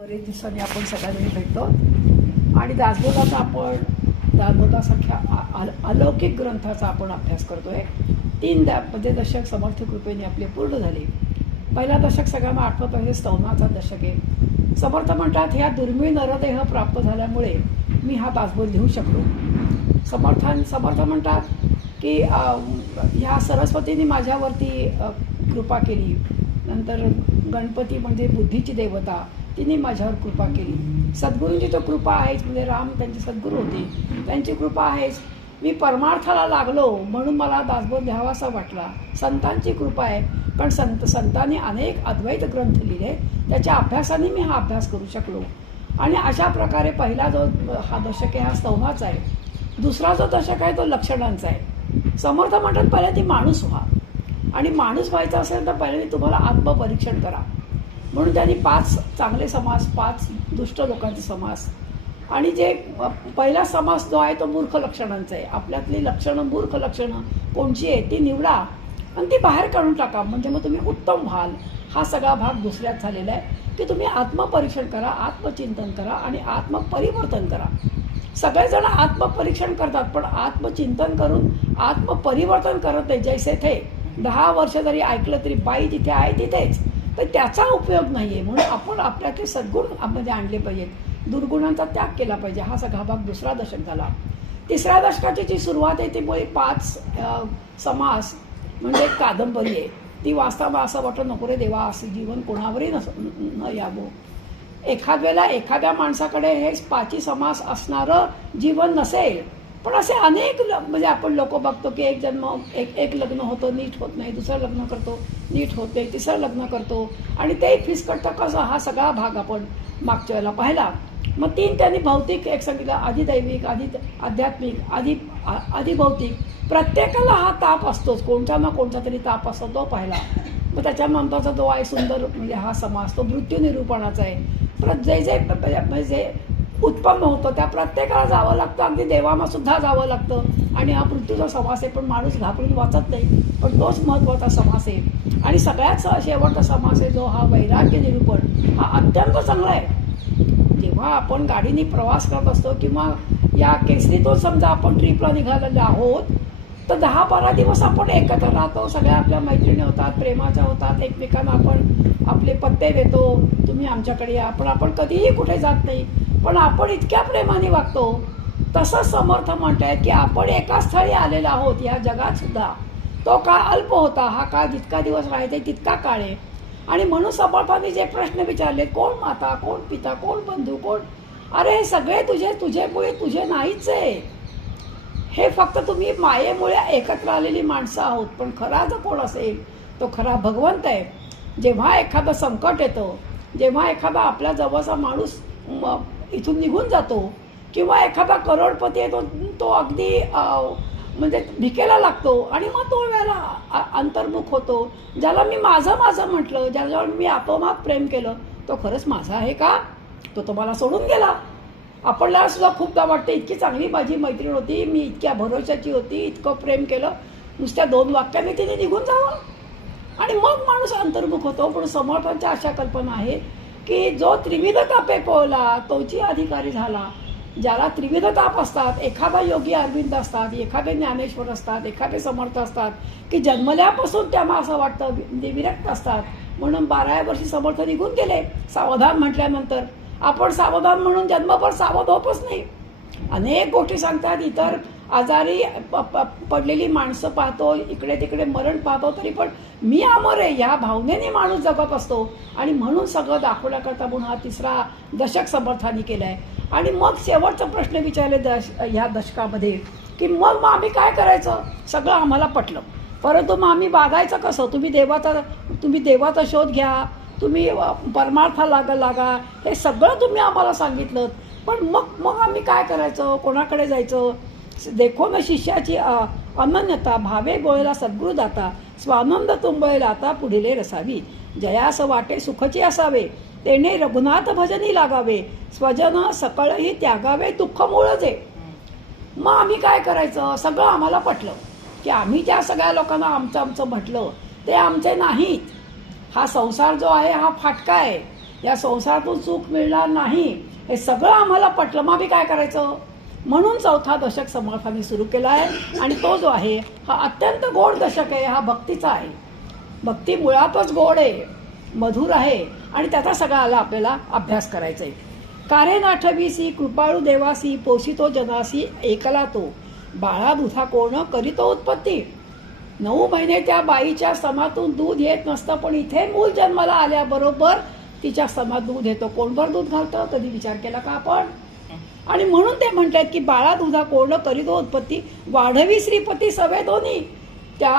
बरेच दिवसांनी आपण सगळ्यांनी भेटतो आणि दासबोधासारख्या अलौकिक ग्रंथाचा आपण अभ्यास करतोय. 3 दशक समर्थ कृपेने आपले पूर्ण झाले. पहिला दशक सगळ्यांना आठवत आहे, स्तवनाचा दशक आहे. समर्थ म्हणतात, ह्या दुर्मिळ नरदेह प्राप्त झाल्यामुळे मी हा दासबोध लिहू शकलो. समर्थ म्हणतात की ह्या सरस्वतीने माझ्यावरती कृपा केली. नंतर गणपती म्हणजे बुद्धीची देवता, तिने माझ्यावर कृपा केली. सद्गुरूंची तो कृपा आहेच, म्हणजे राम त्यांचे सद्गुरू होते, त्यांची कृपा आहेच. मी परमार्थाला लागलो म्हणून मला दासबोध लिहावासा वाटला. संतांची कृपा आहे, पण संतांनी अनेक अद्वैत ग्रंथ लिहिले, त्याच्या अभ्यासाने मी हा अभ्यास करू शकलो. आणि अशा प्रकारे पहिला जो हा दशक आहे हा स्तवनाचा आहे. दुसरा जो दशक आहे तो लक्षणांचा आहे. समर्थ म्हणतात, पहिल्या ती माणूस व्हा, आणि माणूस व्हायचा असेल तर पहिल्यांदा तुम्हाला आत्मपरीक्षण करा. म्हणून त्यांनी 5 चांगले समास, 5 दुष्ट लोकांचे समास, आणि जे पहिला समास जो आहे तो मूर्ख लक्षणांचा आहे. आपल्यातली लक्षणं, मूर्ख लक्षणं कोणची आहे ती निवडा आणि ती बाहेर काढून टाका, म्हणजे मग तुम्ही उत्तम व्हाल. हा सगळा भाग दुसऱ्यात झालेला आहे की तुम्ही आत्मपरीक्षण करा, आत्मचिंतन करा आणि आत्मपरिवर्तन करा. सगळेजण आत्मपरीक्षण करतात, पण आत्मचिंतन करून आत्मपरिवर्तन करत नाही. जैसे थे 10 वर्ष जरी ऐकलं तरी बाई जिथे आहे तिथेच, तर त्याचा उपयोग नाही आहे. म्हणून आपण आपल्यातले सद्गुण मध्ये आणले पाहिजेत, दुर्गुणांचा त्याग केला पाहिजे. हा सगळा भाग दुसरा दशक झाला. तिसऱ्या दशकाची जी सुरुवात आहे ती 5 समास म्हणजे कादंबरी आहे. ती वाचताना असं वाटतं, नको रे देवा, असं जीवन कोणावरही न यावं. एखाद वेळेला एखाद्या माणसाकडे हे 5 समास असणारं जीवन नसेल, पण असे अनेक म्हणजे आपण लोक बघतो की एक लग्न होतं, नीट होत नाही, दुसरं लग्न करतो, नीट होत नाही, तिसरं लग्न करतो, आणि ते फिसकटतं कसं. हा सगळा भाग आपण मागच्या वेळेला पाहिला. मग 3 त्यांनी भौतिक एक सांगितलं, आधी दैविक, आधी आध्यात्मिक, आधी भौतिक. प्रत्येकाला हा ताप असतोच, कोणता ना कोणता तरी ताप असतो, तो पाहिला. मग त्याच्यानंतरचा जो आहे सुंदर म्हणजे हा समास, तो मृत्यू निरूपणाचा आहे. परत जे उत्पन्न होतं त्या प्रत्येकाला जावं लागतं, अगदी देवांना सुद्धा जावं लागतं. आणि हा मृत्यूचा समास आहे, पण माणूस घाबरून वाचत नाही, पण तोच महत्त्वाचा समास आहे. आणि सगळ्यात शेवटचा समास आहे जो हा वैराग्य निरूपण, हा अत्यंत चांगला आहे. जेव्हा आपण गाडीने प्रवास करत असतो किंवा या केसरीतून समजा आपण ट्रिपला निघालेलो आहोत, तर 10-12 दिवस आपण एकत्र राहतो, सगळ्या आपल्या मैत्रिणी होतात, प्रेमाच्या होतात, एकमेकांना आपण आपले पत्ते देतो, तुम्ही आमच्याकडे या, पण आपण कधीही कुठे जात नाही, पण आपण इतक्या प्रेमाने वागतो. तसं समर्थ म्हणतायत की आपण एका स्थळी आलेलो आहोत या जगात सुद्धा. तो काळ अल्प होता, हा काळ जितका दिवस राहायचा तितका काळ आहे. आणि म्हणून समर्थांनी जे प्रश्न विचारले, कोण माता, कोण पिता, कोण बंधू, कोण, अरे हे सगळे तुझेमुळे तुझे नाहीच आहे. हे फक्त तुम्ही मायेमुळे एकत्र आलेली माणसं आहोत, पण खरा जर कोण असेल तो खरा भगवंत आहे. जेव्हा एखादं संकट येतं, जेव्हा एखादा आपल्या जवळचा माणूस इथून निघून जातो, किंवा एखादा करोडपती आहे तो अगदी म्हणजे भिकेला लागतो, आणि मग तो वेळेला अंतर्मुख होतो. ज्याला मी माझं म्हटलं, ज्याच्यावर मी आपोमात प्रेम केलं, तो खरंच माझा आहे का? तो तुम्हाला सोडून गेला. आपल्याला सुद्धा खूपदा वाटतं, इतकी चांगली माझी मैत्रीण होती, मी इतक्या भरोशाची होती, इतकं प्रेम केलं, नुसत्या 2 वाक्याने तिने निघून जावं, आणि मग माणूस अंतर्मुख होतो. पण समर्थांच्या अशा कल्पना आहेत की जो त्रिविध तापे पोहला तोची अधिकारी झाला. ज्याला त्रिविध ताप असतात, एखादा योगी अरविंद असतात, एखादे ज्ञानेश्वर असतात, एखादे समर्थ असतात, की जन्मल्यापासून त्यांना असं वाटतं विरक्त असतात. म्हणून 12व्या वर्षी समर्थ निघून गेले सावधान म्हटल्यानंतर. आपण सावधान म्हणून जन्मभर सावध होतच नाही. अनेक गोष्टी सांगतात, इतर आजारी पडलेली माणसं पाहतो, इकडे तिकडे मरण पाहतो, तरी पण मी अमर आहे ह्या भावनेने माणूस जगत असतो. आणि म्हणून सगळं दाखवण्याकरता म्हणून हा 3रा दशक समर्थांनी केलाय. आणि मग शेवटचा प्रश्न विचारले ह्या दशकामध्ये की मग आम्ही काय करायचं. सगळं आम्हाला पटलं, परंतु मग आम्ही वागायचं कसं. तुम्ही देवाचा शोध घ्या, तुम्ही परमार्थाला लागा, हे सगळं तुम्ही आम्हाला सांगितलं, पण मग आम्ही काय करायचं, कोणाकडे जायचं. देखो न शिष्याची अनन्यता, भावे बोळेला सद्गुरू दाता, स्वानंद तुंबळेला आता पुढिले रसावी, जयास वाटे सुखची असावे, तेने रघुनाथ भजनी लागावे, स्वजन सकळही त्यागावे, दुःख मूळजे. मग आम्ही काय करायचं. सगळं आम्हाला पटलं की आम्ही ज्या सगळ्या लोकांना आमचं म्हटलं ते आमचे नाहीत. हा संसार जो आहे हा फाटका आहे, या संसारातून सुख मिळणार नाही हे सगळं आम्हाला पटलं, मग आम्ही काय करायचं. म्हणून 4था दशक समर्थांनी सुरू केला आहे. आणि तो जो आहे हा अत्यंत गोड दशक आहे, हा भक्तीचा आहे. भक्ती मुळातच गोड आहे, मधुर आहे, आणि त्याचा सगळा आपल्याला अभ्यास करायचा आहे. कारे नाठवीसी कृपाळू देवासी पोषितो जनासी एकला तो बाळा दुधा कोण करीतो उत्पत्ती. 9 महिने त्या बाईच्या स्तनातून दूध येत नसतं, पण इथे मूल जन्माला आल्याबरोबर तिच्या स्तनात दूध येतो. कोणभर दूध घालतं, कधी विचार केला का आपण. आणि म्हणून ते म्हणतात की बाळा दुधा कोण करीतो उत्पत्ती वाढवी श्रीपती सवे दोन्ही. त्या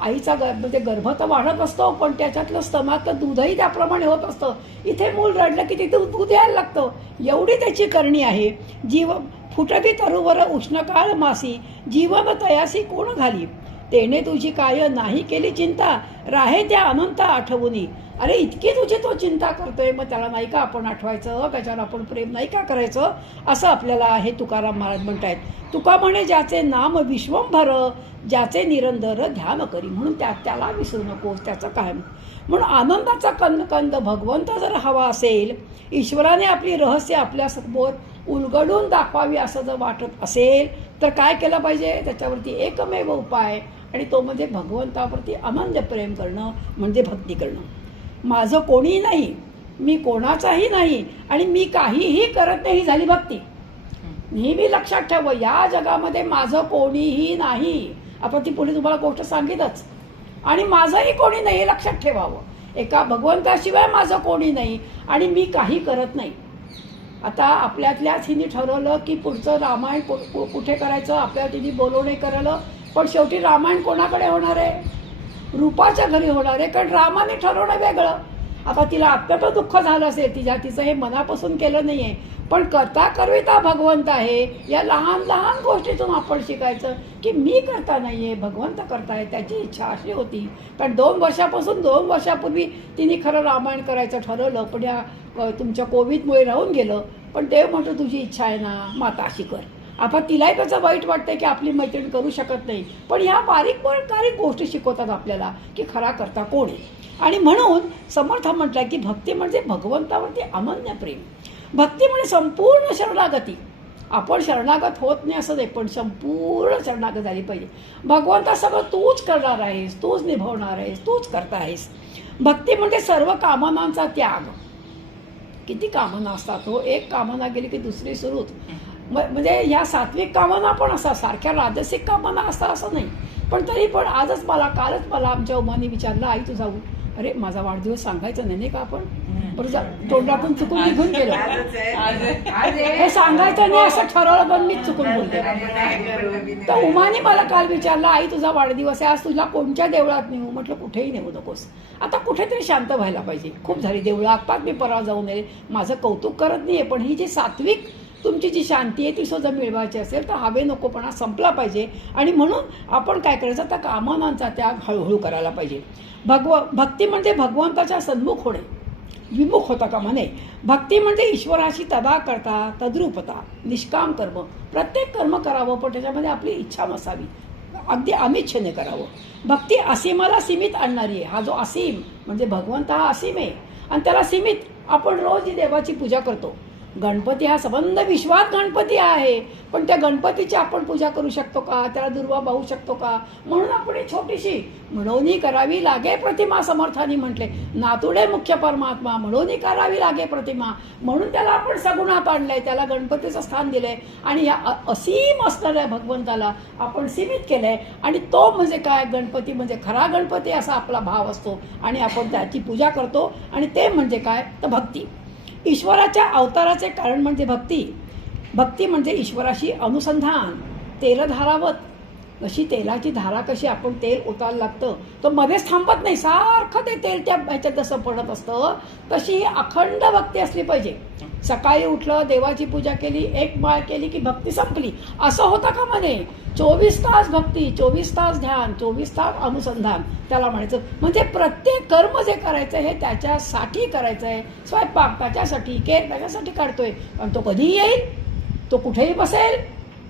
आईचा म्हणजे गर्भ तर वाढत असतो, पण त्याच्यातलं स्तनातलं दूधही त्याप्रमाणे होत असतं. इथे मूल रडलं की तिथे दूध यायला लागतं. एवढी त्याची करणी आहे. जीव फुटवी तरुवर उष्णकाळ मासी जीवन तयासी कोण घाली. तेने तुझी काय नाही केली चिंता राहे त्या अनंत आठवणी. अरे इतकी तुझी तो चिंता करतोय, मग त्याला नाही का आपण आठवायचं, त्याच्यावर आपण प्रेम नाही का करायचं. असं आपल्याला हे तुकाराम महाराज म्हणतायत. तुका म्हणे ज्याचे नाम विश्वंभर ज्याचे निरंतर ध्यान करी. म्हणून त्याला विसरू नकोस, त्याचं काय. म्हणून आनंदाचा कंद भगवंत जर हवा असेल, ईश्वराने आपली रहस्य आपल्यासमोर उलगडून दाखवावी असं जर वाटत असेल, तर काय केलं पाहिजे. त्याच्यावरती एकमेव उपाय, आणि तो म्हणजे भगवंतावरती अनन्य प्रेम करणं, म्हणजे भक्ती करणं. माझं कोणीही नाही, मी कोणाचाही नाही, आणि मी काहीही करत नाही, झाली भक्ती. नेहमी लक्षात ठेव, या जगामध्ये माझं कोणीही नाही. आपण ती पुढे तुम्हाला गोष्ट सांगितच. आणि माझंही कोणी नाही हे लक्षात ठेवावं. एका भगवंताशिवाय माझं कोणी नाही, आणि मी काही करत नाही. आता आपल्यातल्याच हिने ठरवलं की पुढचं रामायण कुठे करायचं, आपल्याला तिने बोलवणे करायला. पण शेवटी रामायण कोणाकडे होणार आहे, रूपाच्या घरी होणार आहे, कारण रामाने ठरवणं वेगळं. आता तिला अत्यंत दुःख झालं असेल, तिचं हे मनापासून केलं नाहीये, पण करता करविता भगवंत आहे. या लहान लहान गोष्टीतून आपण शिकायचं की मी करता नाहीये, भगवंत करताय. त्याची इच्छा अशी होती, कारण 2 वर्षापूर्वी तिने खरं रामायण करायचं ठरवलं, पण या तुमच्या कोविडमुळे राहून गेलं. पण देव म्हणतो तुझी इच्छा आहे ना, माता अशी कर. आता तिलाही त्याचं वाईट वाटतंय की आपली मैत्रीण करू शकत नाही, पण ह्या बारीक गोष्टी शिकवतात आपल्याला की खरा करता कोण आहे. आणि म्हणून समर्थ म्हटलं की भक्ती म्हणजे भगवंतावरती अनन्य प्रेम. भक्ती म्हणजे संपूर्ण शरणागती. आपण शरणागत होत नाही असं नाही, पण संपूर्ण शरणागत झाली पाहिजे. भगवंता सगळं तूच करणार आहेस, तूच निभावणार आहेस, तूच करता आहेस. भक्ती म्हणजे सर्व कामनांचा त्याग. किती कामना असतात हो, एक कामना गेली की दुसरी सुरूच. म्हणजे ह्या सात्विक कामना पण असतात, सारख्या राजसिक कामना असतात असं नाही. पण तरी पण कालच मला आमच्या उमाने विचारलं, आई तुझा अरे माझा वाढदिवस सांगायचा नाही का आपण, तोंडातून चुकून निघून गेलो. हे सांगायचं नाही असं ठरवलं, पण मी चुकून बोलते. तर उमाने मला काल विचारलं, आई तुझा वाढदिवस आहे, आज तुला कोणत्या देवळात नेऊ. म्हटलं कुठेही नेऊ नकोस, आता कुठेतरी शांत व्हायला पाहिजे. खूप झाली देवळं, आत्ताच मी परवा जाऊन येईल. माझं कौतुक करत नाहीये, पण ही जी सात्विक तुमची जी शांती आहे ती सुद्धा मिळवायची असेल तर हवे नकोपणा संपला पाहिजे. आणि म्हणून आपण काय करायचं, त्या कामनांचा त्याग हळूहळू करायला पाहिजे. भक्ती म्हणजे भगवंताच्या सन्मुख होणे, विमुख होता का म्हणे. भक्ती म्हणजे ईश्वराशी तदा करता तद्रूपता, निष्काम कर्म. प्रत्येक कर्म करावं, पण त्याच्यामध्ये आपली इच्छा नसावी, अगदी अनिच्छेने करावं. भक्ती असीमाला सीमित आणणारी आहे. हा जो असीम म्हणजे भगवंत हा असीम आहे, आणि त्याला सीमित आपण रोज ही देवाची पूजा करतो. गणपती हा संबंध विश्वात गणपती आहे, पण त्या गणपतीची आपण पूजा करू शकतो का, त्याला दुर्वा पाहू शकतो का. म्हणून आपण छोटीशी म्हणून करावी लागे प्रतिमा. समर्थांनी म्हटले नातुडे मुख्य परमात्मा म्हणून करावी लागे प्रतिमा. म्हणून त्याला आपण सगुणात आणलंय, त्याला गणपतीचं स्थान दिलंय, आणि या असीम असणाऱ्या भगवंताला आपण सीमित केलंय. आणि तो म्हणजे काय, गणपती म्हणजे खरा गणपती असा आपला भाव असतो, आणि आपण त्याची पूजा करतो. आणि ते म्हणजे काय तर भक्ती. ईश्वराच्या अवताराचे कारण म्हणजे भक्ती. भक्ती म्हणजे ईश्वराशी अनुसंधान. तेलधारावत, अशी तेलाची धारा कशी आपण तेल ओतायला लागतं, तो मध्येच थांबत नाही, सारखं ते तेल त्या ह्याच्यात जसं पडत असतं, तशी ही अखंड भक्ती असली पाहिजे. सकाळी उठलं, देवाची पूजा केली, एक माळ केली की भक्ती संपली असं होतं का म्हणे. 24 तास भक्ती, 24 तास ध्यान, 24 तास अनुसंधान त्याला म्हणायचं. म्हणजे प्रत्येक कर्म जे करायचं हे त्याच्यासाठी करायचं आहे. स्वयंपाक त्याच्यासाठी, केक त्याच्यासाठी काढतोय, पण तो कधीही येईल, तो कुठेही बसेल,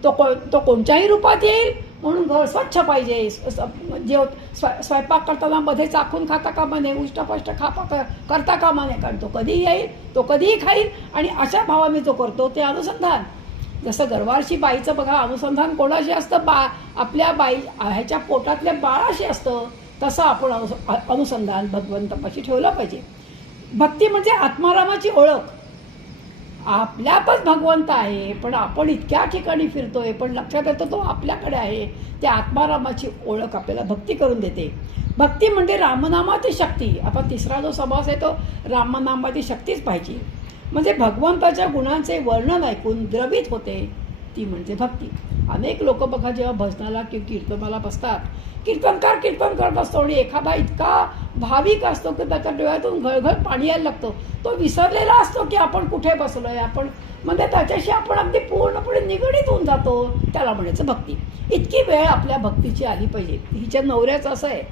तो कोणत्याही रूपात येईल, म्हणून घर स्वच्छ पाहिजे. स्वयंपाक करताना मध्ये चाखून खाता कामा नये, उष्टपष्ट करता कामा नये, कारण तो कधीही येईल, तो कधीही खाईल. आणि अशा भावाने जो करतो ते अनुसंधान. जसं गर्भारशी बाईचं बघा अनुसंधान कोणाशी असतं, आपल्या बाई ह्याच्या पोटातल्या बाळाशी असतं. तसं आपण अनुसंधान भगवंतापाशी ठेवलं पाहिजे. भक्ती म्हणजे आत्मारामाची ओळख. आपल्यातच भगवंत आहे, पण आपण इतक्या ठिकाणी फिरतोय, पण लक्षात येतो तो आपल्याकडे आहे. त्या आत्मारामाची ओळख आपल्याला भक्ती करून देते. भक्ती म्हणजे रामनामाची शक्ती. आता तिसरा जो समास आहे तो रामनामाची शक्तीच पाहिजे. म्हणजे भगवंताच्या गुणांचे वर्णन ऐकून द्रवित होते, ती म्हणजे भक्ती. अनेक लोक बघा जेव्हा भजनाला किंवा कीर्तनाला बसतात, कीर्तनकार कीर्तन करत असतो आणि एखादा इतका भाविक असतो की त्याच्या डोळ्यातून घळघळ पाणी यायला लागतो. तो विसरलेला असतो की आपण कुठे बसलोय, आपण म्हणजे त्याच्याशी आपण अगदी पूर्णपणे निगडीत होऊन जातो. त्याला म्हणायचं भक्ती. इतकी वेळ आपल्या भक्तीची आली पाहिजे. हिच्या नवऱ्याचं असं आहे,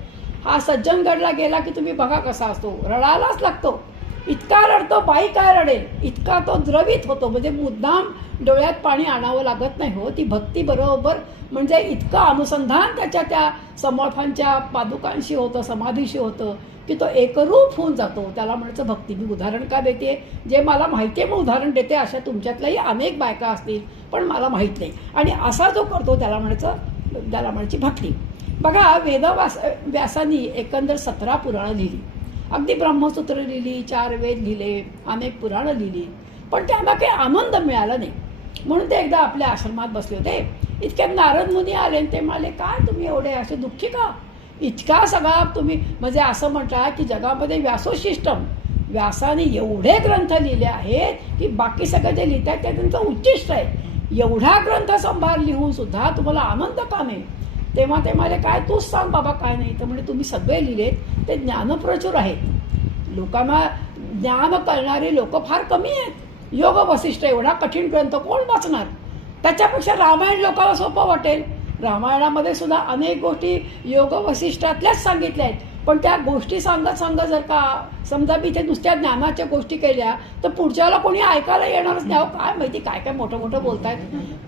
हा सज्जनगडला गेला की तुम्ही बघा कसा असतो, रडायलाच लागतो. इतका रडतो, बाई काय रडेल, इतका तो द्रवित होतो. म्हणजे मुद्दाम डोळ्यात पाणी आणावं लागत नाही हो. ती भक्ती बरोबर म्हणजे इतकं अनुसंधान त्याच्या त्या समर्थांच्या पादुकांशी होतं, समाधीशी होतं की तो एकरूप होऊन जातो. त्याला म्हणायचं भक्ती. मी उदाहरण का देते, जे मला माहिती आहे मग उदाहरण देते. अशा तुमच्यातल्याही अनेक बायका असतील पण मला माहीत नाही. आणि असा जो करतो त्याला म्हणायची भक्ती. बघा व्यासांनी एकंदर 17 पुराणं लिहिली. अगदी ब्रह्मसूत्र लिहिली, 4 वेद लिहिले, अनेक पुराणं लिहिली, पण त्यांना काही आनंद मिळाला नाही. म्हणून ते एकदा आपल्या आश्रमात बसले होते. इतक्यात नारद मुनी आले आणि ते म्हणाले, काय तुम्ही एवढे असे दुःखी का, इतका सगळा तुम्ही म्हणजे असं म्हटलं की जगामध्ये व्यासोशिष्टम, व्यासाने एवढे ग्रंथ लिहिले आहेत की बाकी सगळं जे लिहित आहेत ते त्यांचं उच्चिष्ट आहे. एवढा ग्रंथ संभार लिहून सुद्धा तुम्हाला आनंद का नाही. तेव्हा ते म्हणाले, काय तूच सांग बाबा काय नाही. तर म्हणजे तुम्ही सगळे लिहिलेत ते ज्ञानप्रचूर आहेत. लोकांना ज्ञान कळणारे लोक फार कमी आहेत. योग वसिष्ठ एवढा कठीण ग्रंथ कोण वाचणार. त्याच्यापेक्षा रामायण लोकांना सोपं वाटेल. रामायणामध्ये सुद्धा अनेक गोष्टी योग वसिष्ठातल्याच सांगितल्या आहेत. पण त्या गोष्टी सांगत जर का समजा मी इथे नुसत्या ज्ञानाच्या गोष्टी केल्या तर पुढच्याला कोणी ऐकायला येणारच नाही. काय माहिती काय काय मोठं मोठं बोलतायत.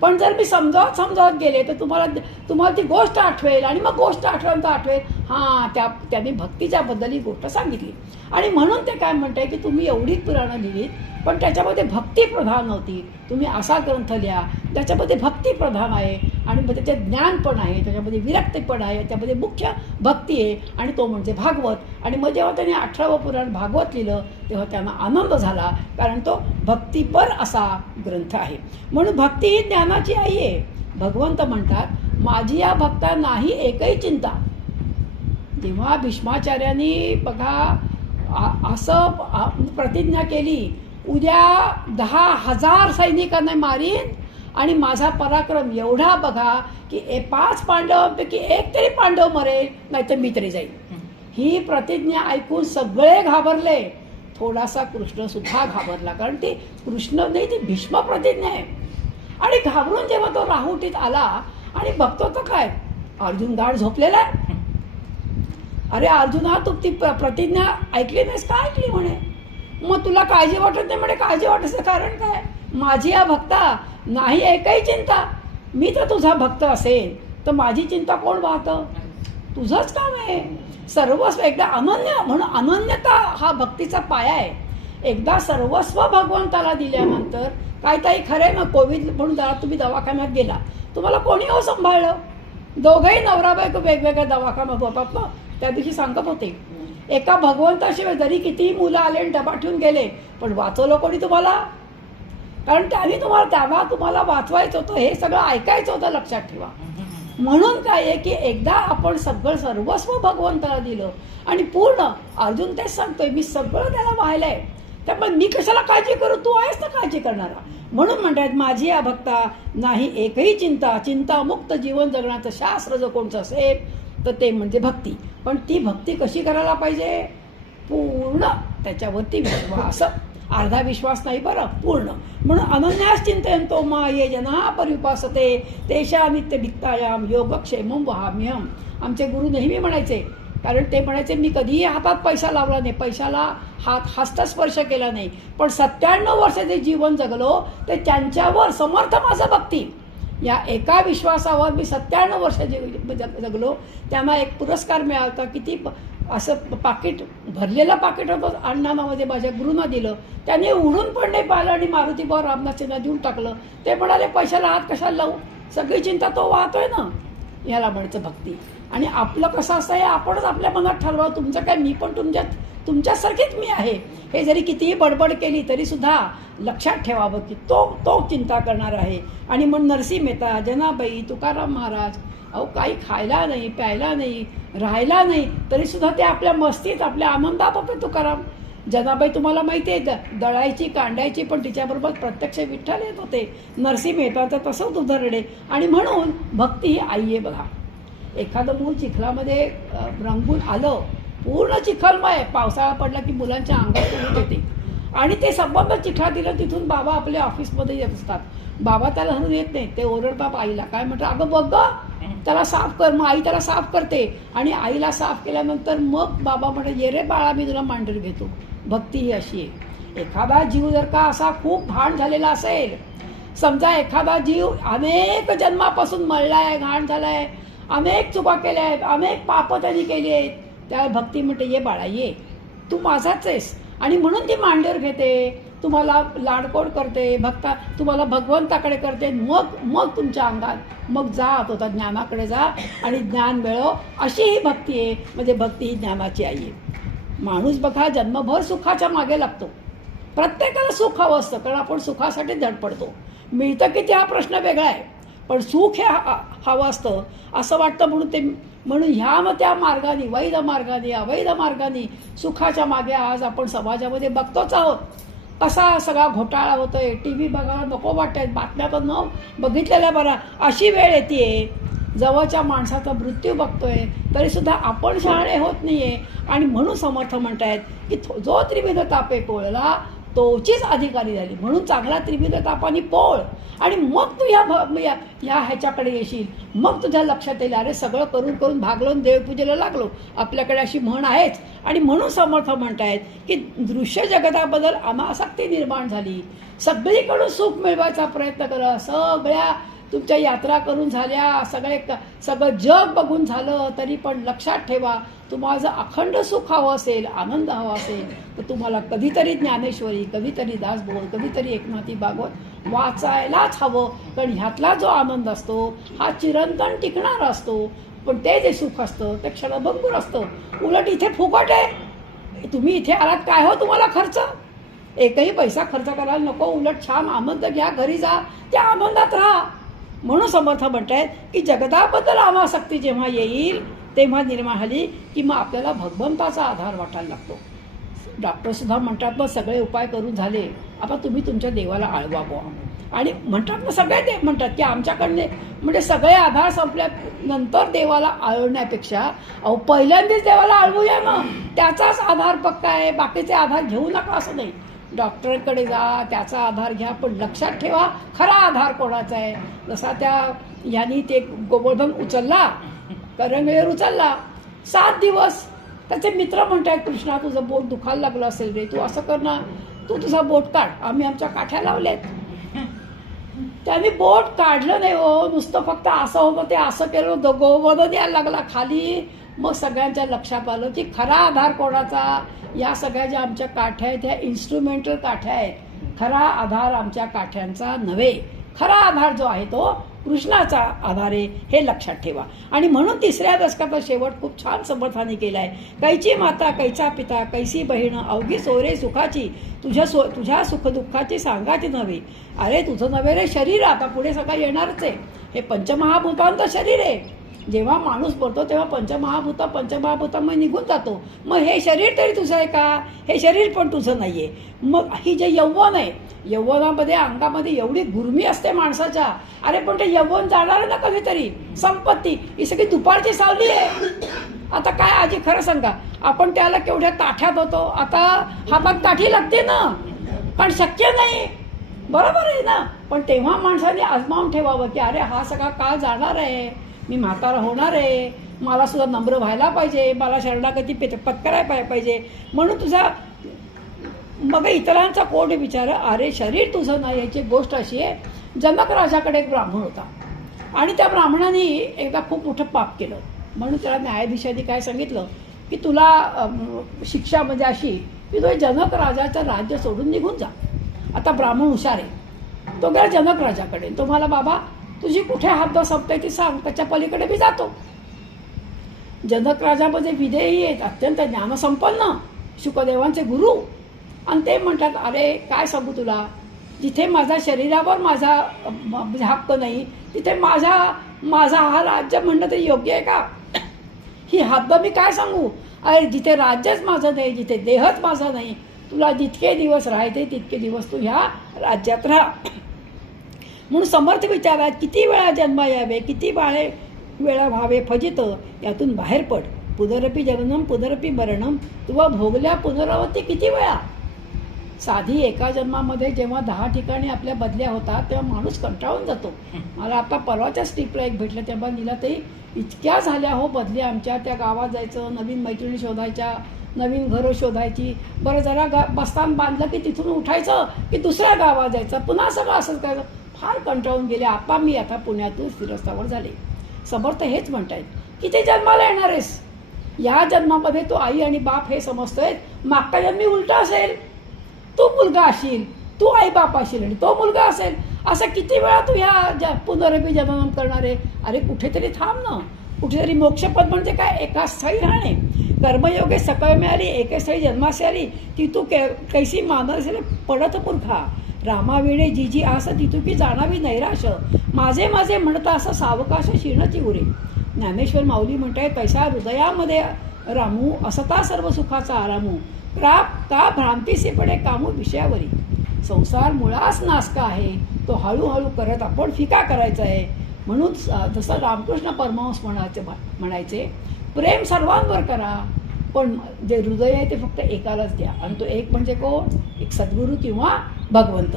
पण जर मी समजावत गेले तर तुम्हाला ती गोष्ट आठवेल आणि मग गोष्ट आठवेल हां त्यांनी भक्तीच्या बद्दल ही गोष्ट सांगितली. आणि म्हणून ते काय म्हणताय की तुम्ही एवढीच पुराणं लिहिलीत पण त्याच्यामध्ये भक्ती प्रधान नव्हती. तुम्ही असा ग्रंथ लिहा त्याच्यामध्ये भक्ती प्रधान आहे आणि त्याच्यात ज्ञान पण आहे, त्याच्यामध्ये विरक्ती पण आहे, त्यामध्ये मुख्य भक्ती आहे आणि तो म्हणजे भागवत. आणि मग जेव्हा त्यांनी 18वं पुराण भागवत लिहिलं तेव्हा त्यांना आनंद झाला, कारण तो भक्तीपर असा ग्रंथ आहे. म्हणून भक्ती ही ज्ञानाची आई आहे. भगवंत म्हणतात, माझी या भक्ता नाही एकही चिंता. जेव्हा भीष्माचार्यांनी बघा असं प्रतिज्ञा केली, उद्या 10,000 सैनिकांना मारीन आणि माझा पराक्रम एवढा बघा की 5 पांडवांपैकी एक तरी पांडव मरेल, नाही तर मी तरी जाईल. ही प्रतिज्ञा ऐकून सगळे घाबरले. थोडासा कृष्ण सुद्धा घाबरला, कारण ती कृष्ण नाही, ती भीष्म प्रतिज्ञा आहे. आणि घाबरून जेव्हा तो राहुटीत आला आणि बघतो तर काय अर्जुन गाढ झोपलेला आहे. अरे अर्जुना, तू ती प्रतिज्ञा ऐकली नाहीस का? ऐकली म्हणे. मग तुला काळजी वाटत नाही म्हणे. काळजी वाटायचं कारण काय? माझी या भक्ता नाही एकही चिंता. मी तर तुझा भक्त असेल तर माझी चिंता कोण पाहतं? तुझंच काम आहे. सर्वस्व एकदा अनन्य म्हणून अनन्यता हा भक्तीचा पाया आहे. एकदा सर्वस्व भगवंताला दिल्यानंतर काय ताई खरंय ना, कोविड म्हणून तुम्ही दवाखान्यात गेला, तुम्हाला कोणी हो सांभाळलं? दोघंही नवरा बायको वेगवेगळ्या दवाखान्यात होतात ना. त्या दिवशी सांगत होते, एका भगवंताशिवाय जरी कितीही मुलं आले आणि डबा ठेवून गेले पण वाचवलं कोणी तुम्हाला? कारण त्याने तुम्हाला वाचवायचं होतं, हे सगळं ऐकायचं होतं. लक्षात ठेवा. म्हणून काय आहे की एकदा आपण सगळं सर्वस्व भगवंताला दिलं आणि पूर्ण अर्जुन तेच सांगतोय, मी सगळं त्याला वाहिलंय, त्यामुळे मी कशाला काळजी करू, तू आहेस ना काळजी करणारा. म्हणून म्हणतात, माझी या भक्ता नाही एकही चिंता. चिंतामुक्त जीवन जगण्याचं शास्त्र जर कोणतं असेल तर ते म्हणजे भक्ती. पण ती भक्ती कशी करायला पाहिजे? पूर्ण त्याच्यावरती विश्वास. अर्धा विश्वास नाही बरं, पूर्ण. म्हणून अनन्यास चिंतयन्तो मा ये जना परिउपासते तेषा नित्य वित्तायाम योगक्षेमं वहाम्यहम्. आमचे गुरु नेहमी म्हणायचे, कारण ते म्हणायचे मी कधीही हातात पैसा लावला नाही, पैशाला हस्तस्पर्श केला नाही, पण 97 वर्ष जे जीवन जगलो ते त्यांच्यावर समर्थ माझं भक्ती. या एका विश्वासावर मी 97 वर्ष जगलो. त्यांना एक पुरस्कार मिळाला होता. किती असं पाकिट भरलेलं पाकिट होतं अण्णांमध्ये माझ्या गुरुंना दिलं. त्याने उडून पण नाही पाहिलं आणि मारुतीबाबा रामदासजींना देऊन टाकलं. ते म्हणाले पैशाला हात कशाला लावू, सगळी चिंता तो वाहतोय ना. याला म्हणायचं भक्ती. आणि आपलं कसं असतं हे आपणच आपल्या मनात ठरवावं. तुमचं काय, मी पण तुमच्यासारखीच मी आहे हे जरी कितीही बडबड केली तरी सुद्धा लक्षात ठेवावं की तो चिंता करणार आहे. आणि मग नरसिंह मेहता, जनाबाई, तुकाराम महाराज, अहो काही खायला नाही, प्यायला नाही, राहायला नाही, तरी सुद्धा ते आपल्या मस्तीत, आपल्या आनंदात होते तुकाराम. जनाबाई तुम्हाला माहिती आहे दळायची, कांडायची, पण तिच्याबरोबर प्रत्यक्ष विठ्ठल येत होते. नरसिंह मेहता तर तसंच उदाहरणे. आणि म्हणून भक्ती ही आई आहे बघा. एखादं मूल चिखलामध्ये रंगून आलं, पूर्ण चिखलमय, पावसाळा पडला की मुलांच्या अंगात येत होते आणि ते संबंध चिखला दिलं. तिथून बाबा आपल्या ऑफिसमध्ये येत असतात. बाबा त्याला धरून येत नाही, ते ओरडतात आईला. काय म्हणतात, अगं बघ त्याला साफ कर. मग आई त्याला साफ करते आणि आईला साफ केल्यानंतर मग बाबा म्हणतात, ये रे बाळा मी तुला मांडीवर घेतो. भक्ती ही अशी आहे. एखादा जीव जर का असा खूप घाण झालेला असेल, समजा एखादा जीव अनेक जन्मापासून मळलाय, घाण झालाय, अनेक चुका केल्या आहेत, अनेक पापं त्यांनी केली आहेत, त्या भक्ती म्हणते ये बाळा ये, तू माझाच आहेस. आणि म्हणून ती मांडीवर घेते, तुम्हाला लाडकोड करते, तुम्हाला भगवंताकडे करते. मग तुमच्या अंगात मग जा आता ज्ञानाकडे जा आणि ज्ञान मिळव. अशी ही भक्ती आहे. म्हणजे भक्ती ही ज्ञानाची आई आहे. माणूस बघा जन्मभर सुखाच्या मागे लागतो. प्रत्येकाला सुख हवं असतं, कारण आपण सुखासाठी धडपडतो. मिळतं किती हा प्रश्न वेगळा आहे, पण सुख हे हवं असतं असं वाटतं. म्हणून ह्या मग त्या मार्गाने, वैध मार्गाने, अवैध मार्गाने सुखाच्या मागे आज आपण समाजामध्ये बघतोच आहोत. कसा सगळा घोटाळा होतोय, टी व्ही बघायला नको वाटत, बातम्या तर न बघितलेल्या बरा. अशी वेळ येते जवळच्या माणसाचा मृत्यू बघतोय तरी सुद्धा आपण शहाणे होत नाहीये. आणि म्हणून समर्थ म्हणतायत की जो त्रिविध तापे पोळला तोचीच अधिकारी झाली. म्हणून चांगला त्रिविध तापाने पोळ आणि मग तू या ह्याच्याकडे येशील. मग तुझ्या लक्षात येईल, अरे सगळं करून करून भागलो, देवपूजेला लागलो. आपल्याकडे अशी म्हण आहेच. आणि म्हणून समर्थ म्हणतायत की दृश्य जगताबद्दल अनासक्ती निर्माण झाली. सगळीकडून सुख मिळवायचा प्रयत्न करा. सगळ्या तुमच्या यात्रा करून झाल्या, सगळं जग बघून झालं, तरी पण लक्षात ठेवा, तुम्हाला जर अखंड सुख हवं असेल, आनंद हवा असेल, तर तुम्हाला कधीतरी ज्ञानेश्वरी, कधीतरी दासबोध, कधीतरी एकनाथी भागवत वाचायलाच हवं. कारण ह्यातला जो आनंद असतो हा चिरंतन टिकणारा असतो. पण ते जे सुख असतं ते क्षणभंगूर असतं. उलट इथे फुकट आहे. तुम्ही इथे आलात, काय हो तुम्हाला खर्च, एकही पैसा खर्च करायला नको. उलट छान आनंद घ्या, घरी जा, त्या आनंदात राहा. म्हणून समर्थ म्हणतायत की जगताबद्दल अनासक्ती जेव्हा येईल तेव्हा निर्माण झाली की मग आपल्याला भगवंताचा आधार वाटायला लागतो. डॉक्टर सुद्धा म्हणतात मग सगळे उपाय करून झाले, आता तुम्ही तुमच्या देवाला आळवा बुवा. आणि म्हणतात मग सगळे देव म्हणतात की आमच्याकडने, म्हणजे सगळे आधार संपल्यानंतर देवाला आळवण्यापेक्षा अहो पहिल्यांदाच देवाला आळवूया ना, त्याचाच आधार पक्का आहे, बाकीचे आधार घेऊ नका असं नाही. डॉक्टरकडे जा, त्याचा आधार घ्या, पण लक्षात ठेवा खरा आधार कोणाचा आहे. जसा यांनी ते गोवर्धन उचलला, करंगळीवर उचलला, 7 दिवस त्याचे मित्र म्हणतात कृष्णा तुझं बोट दुखायला लागलं असेल रे, तू असं कर ना, तू तुझा बोट काढ, आम्ही आमच्या काठ्या लावल्यात. त्याने बोट काढलं नाही हो, नुसतं फक्त असं होतं, ते असं केलं, गोवर्धन यायला लागला खाली. मग सगळ्यांच्या लक्षात आलं की खरा आधार कोणाचा, या सगळ्या ज्या आमच्या काठ्या आहेत ह्या इन्स्ट्रुमेंटल काठ्या आहेत. खरा आधार आमच्या काठ्यांचा नव्हे, खरा आधार जो आहे तो कृष्णाचा आधार आहे, हे लक्षात ठेवा. आणि म्हणून 3ऱ्या दशकाचा शेवट खूप छान समर्थाने केलाय. कैची माता कैचा पिता कैसी बहीण अवघी सोरे सुखाची, तुझ्या सुखदुःखाची सांगाची नव्हे. अरे तुझं नव्हे रे शरीर, आता पुढे सगळं येणारच आहे. हे पंचमहाभूतांचं शरीर आहे. जेव्हा माणूस पडतो तेव्हा पंचमहाभूतामध्ये निघून जातो. मग हे शरीर तरी तुझं आहे का, हे शरीर पण तुझं नाहीये. मग ही जे यौवन आहे, यौवनामध्ये अंगामध्ये एवढी गुरमी असते माणसाच्या, अरे पण ते यौवन जाणार ना कधीतरी. संपत्ती ही सगळी दुपारची सावली आहे. आता काय आजी खरं सांगा, आपण त्याला केवढ्या ताठ्यात होतो, आता हातात ताठी लागते ना, पण शक्य नाही, बरोबर आहे ना. पण तेव्हा माणसाने आजमावून ठेवावं की अरे हा सगळा काळ जाणार आहे, मी म्हातारा होणार आहे, मला सुद्धा नम्र व्हायला पाहिजे, मला शरणागती पत्करायला पाहिजे. म्हणून तुझा मग इतरांचा कोण विचार, अरे शरीर तुझं नाही. याची गोष्ट अशी आहे, जनक राजाकडे एक ब्राह्मण होता. आणि त्या ब्राह्मणाने एकदा खूप मोठं पाप केलं, म्हणून त्याला न्यायाधीशाने काय सांगितलं की तुला शिक्षा म्हणजे अशी की तो जनक राजाचं राज्य सोडून निघून जा. आता ब्राह्मण हुशार आहे, तो गेला जनक राजाकडे. तो म्हणाला, बाबा तुझी कुठे हद्द संपते ती सांग, त्याच्या पलीकडे मी जातो. जनक राजामध्ये विधेयी आहेत, अत्यंत ज्ञानसंपन्न, शुकदेवांचे गुरु, आणि ते म्हणतात, अरे काय सांगू तुला, जिथे माझ्या शरीरावर माझा हक्क नाही तिथे माझा हा राज्य म्हणणं ते योग्य आहे का? ही हद्द मी काय सांगू? अरे जिथे राज्यच माझं नाही, जिथे देहच माझा नाही, तुला जितके दिवस राहायचे तितके दिवस तू ह्या राज्यात राहा. म्हणून समर्थ विचारात किती वेळा जन्म यावे, किती वेळा व्हावे फजित, यातून बाहेर पड. पुनरपी जननम पुनरपी मरणम, तुला भोगल्या पुनरावृत्ती किती वेळा. साधी एका जन्मामध्ये जेव्हा 10 ठिकाणी आपल्या बदल्या होतात तेव्हा माणूस कंटाळून जातो. मला आता परवाच्या स्ट्रीपला एक भेटलं, तेव्हा नीला ते इतक्या झाल्या हो बदल्या आमच्या, त्या गावात जायचं, नवीन मैत्रिणी शोधायच्या, नवीन घरं शोधायची, बरं जरा बस्तान बांधलं की तिथून उठायचं की दुसऱ्या गावात जायचं, पुन्हा सगळं असंच करायचं. फार कंटाळून गेले. मी आता पुण्यातून स्थिरस्थावर झाले. समर्थ हेच म्हणतायत, किती जन्माला येणार आहेस? या जन्मामध्ये तो आई आणि बाप हे समजतोय, मागच्या जन्मी उलटा असेल, तू मुलगा असेल, तू आई बाप असेल आणि तो मुलगा असेल. असं किती वेळा तू ह्या पुनरपी जननम करणार आहे? अरे कुठेतरी थांब ना. कुठेतरी मोक्षपद म्हणजे काय? एका स्थळी राहणे. कर्मयोगे सकळ मिळाली, एके स्थळी जन्मासे आली, ती तू कैसी मानस पडत पुरखा. रामाविणे जी जी आस ती की जाणावी नैराश, माझे माझे म्हणता असं सावकाश शिणची उरे. ज्ञानेश्वर माऊली म्हणताय, कैसा हृदयामध्ये रामू असता सर्व सुखाचा आरामू, का भ्रांतीसे पडे कामू विषयावरी. संसार मुळाच नासका आहे, तो हळूहळू करत आपण फिका करायचा आहे. म्हणून जसं रामकृष्ण परमहंस म्हणायचे, प्रेम सर्वांवर करा, पण जे हृदय आहे ते फक्त एकालाच द्या. आणि तो एक म्हणजे कोण? एक सद्गुरू किंवा भगवंत.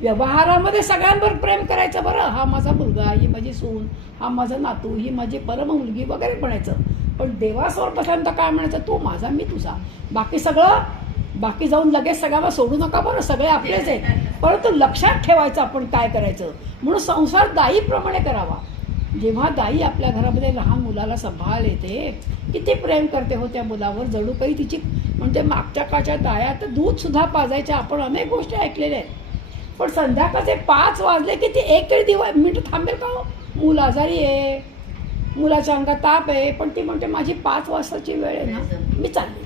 व्यवहारामध्ये सगळ्यांवर प्रेम करायचं. बरं, हा माझा मुलगा, ही माझी सून, हा माझा नातू, ही माझी परम मुलगी वगैरे म्हणायचं. पण देवासमोर बसल्यानंतर काय म्हणायचं? तू माझा, मी तुझा. बाकी जाऊन लगेच सगळ्यांना सोडू नका. बरं, सगळे आपलेच आहेत, परंतु लक्षात ठेवायचं आपण काय करायचं. म्हणून संसार दाईप्रमाणे करावा. जेव्हा दाई आपल्या घरामध्ये लहान मुलाला सांभाळ येते, किती प्रेम करते हो त्या मुलावर, जणू काही तिची म्हणजे मागच्या काळच्या दाया तर दूध सुद्धा पाजायच्या. आपण अनेक गोष्टी ऐकलेल्या आहेत. पण संध्याकाळचे 5 वाजले की ती एक तरी मिनिट थांबेल का हो? मूल आजारी आहे, मुलाच्या अंगात ताप आहे, पण ती म्हणते माझी 5 वाजताची वेळ आहे ना, मी चालली.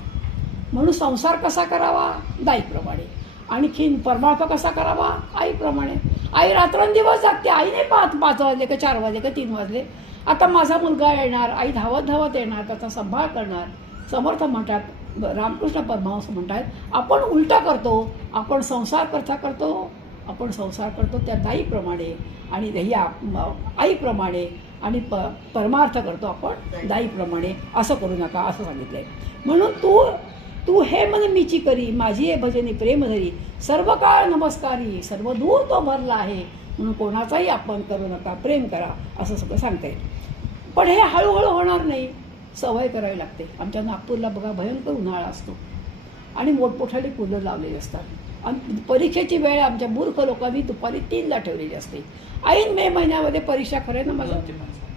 म्हणून संसार कसा करावा? दाईप्रमाणे. आणखीन परमार्थ कसा करावा? आईप्रमाणे. आई रात्रंदिवस जागते. आई नाही पाहत 5 वाजले का 4 वाजले का 3 वाजले. आता माझा मुलगा येणार, आई धावत धावत येणार, त्याचा सांभाळ करणार. समर्थ म्हणतात, रामकृष्ण परमहंस म्हणतात, आपण उलटा करतो. आपण संसार करतो त्या दाईप्रमाणे आणि ह्या आईप्रमाणे, आणि परमार्थ करतो आपण दाईप्रमाणे. असं करू नका असं सांगितलंय. म्हणून तू हे म्हणे मीची करी, माझी हे भजनी प्रेम धरी, सर्व काळ नमस्कारी, सर्व दूर तो भरला आहे. म्हणून कोणाचाही अपमान करू नका, प्रेम करा, असं सगळं सांगता येईल. पण हे हळूहळू होणार नाही, सवय करावी लागते. आमच्या नागपूरला बघा भयंकर उन्हाळा असतो आणि मोठमोठाले कूलर लावलेले असतात. आणि परीक्षेची वेळ आमच्या मूर्ख लोकांनी दुपारी 3ला ठेवलेली असते. ऐन मे महिन्यामध्ये परीक्षा खरं ना माझं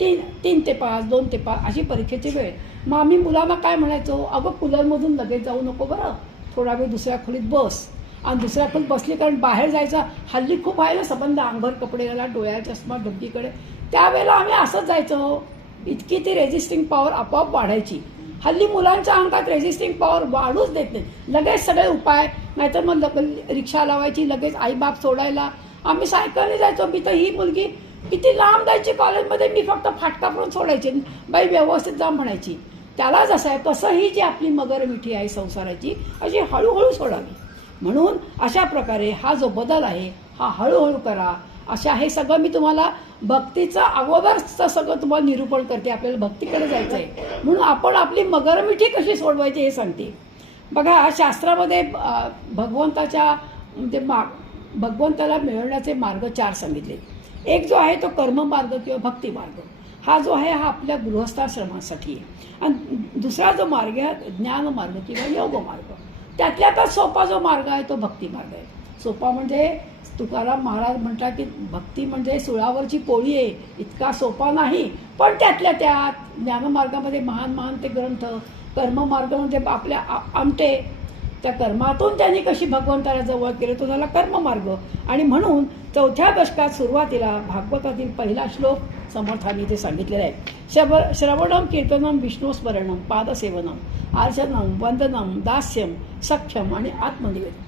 3 ते 5, 2 ते 5 अशी परीक्षेची वेळ. मग आम्ही मुलांना काय म्हणायचो, अगं कूलरमधून लगेच जाऊ नको बरं, थोडा वेळ दुसऱ्या खोलीत बस. आणि दुसऱ्या खोलीत बसली, कारण बाहेर जायचं हल्ली खूप आहे ना संबंध, अंगावर कपडे घाला, डोळ्याचा चष्मा ढुंकीकडे. त्यावेळेला आम्ही असंच जायचो. इतकी ती रेझिस्टिंग पॉवर आपोआप वाढायची. हल्ली मुलांच्या अंगात रेझिस्टिंग पॉवर वाढूच देत नाही. लगेच सगळे उपाय, नाहीतर मग रिक्षा लावायची, लगेच आईबाप सोडायला. आम्ही सायकलने जायचो. मी तर ही मुलगी किती लांब जायची कॉलेजमध्ये, मी फक्त फाटका करून सोडायची, बाई व्यवस्थित जा म्हणायची. त्याला जसं आहे तसं ही जी आपली मगर मिठी आहे संसाराची, अशी हळूहळू सोडावी. म्हणून अशा प्रकारे हा जो बदल आहे हा हळूहळू करा. अशा हे सगळं मी तुम्हाला भक्तीचं अगोदरचं सगळं तुम्हाला निरूपण करते. आपल्याला भक्तीकडे जायचं आहे म्हणून आपण आपली मगरमिठी कशी सोडवायची हे सांगते. बघा, शास्त्रामध्ये भगवंताला मिळवण्याचे मार्ग 4 सांगितले. एक जो आहे तो कर्ममार्ग किंवा भक्ती मार्ग, हा जो आहे हा आपल्या गृहस्थाश्रमासाठी आहे. आणि दुसरा जो मार्ग आहे ज्ञानमार्ग किंवा योग मार्ग. त्यातल्या सोपा जो मार्ग आहे तो भक्ती मार्ग आहे. सोपा म्हणजे तुकाराम महाराज म्हणतात की भक्ती म्हणजे सुळावरची पोळी आहे, इतका सोपा नाही. पण त्यातल्या त्यात ज्ञानमार्गामध्ये महान महान ते ग्रंथ, कर्ममार्ग म्हणजे आपल्या आमटे, त्या कर्मातून त्यांनी कशी भगवंताला जवळ केलं तो झाला कर्ममार्ग. आणि म्हणून 4थ्या दशकात सुरुवातीला भागवतातील पहिला श्लोक समर्थांनी ते सांगितलेला आहे. श्रवणम कीर्तनम विष्णुस्मरणम पादसेवनम अर्चनम वंदनम दास्यम सख्यम आणि आत्मनिवेदन.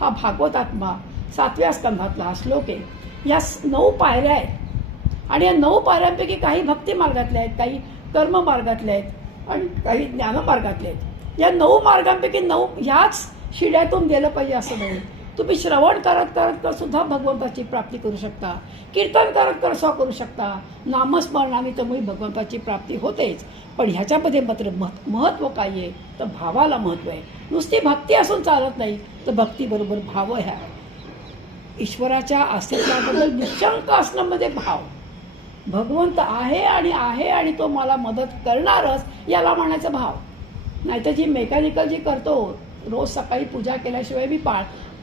हा भागवतात्मा 7व्या स्कंधातला हा श्लोक आहे. या 9 पायऱ्या आहेत आणि या 9 पायऱ्यांपैकी काही भक्ती मार्गातल्या आहेत, काही कर्म मार्गातल्या आहेत आणि काही ज्ञानमार्गातल्या आहेत. या 9 मार्गांपैकी 9 ह्याच शिड्यातून गेलं पाहिजे असं नाही. तुम्ही श्रवण करत करत सुद्धा भगवंताची प्राप्ती करू शकता, कीर्तन करत करत सुद्धा करू शकता, नामस्मरणाने त्यामुळे भगवंताची प्राप्ती होतेच. पण ह्याच्यामध्ये मात्र महत्त्व काय आहे तर भावाला महत्त्व आहे. नुसती भक्ती असून चालत नाही, तर भक्तीबरोबर भाव ह्या ईश्वराच्या अस्तित्वाबद्दल निशंक असणं म्हणजे भाव. भगवंत आहे आणि तो मला मदत करणारच याला म्हणायचं भाव. नाहीतर जी मेकॅनिकल जी करतो, रोज सकाळी पूजा केल्याशिवाय मी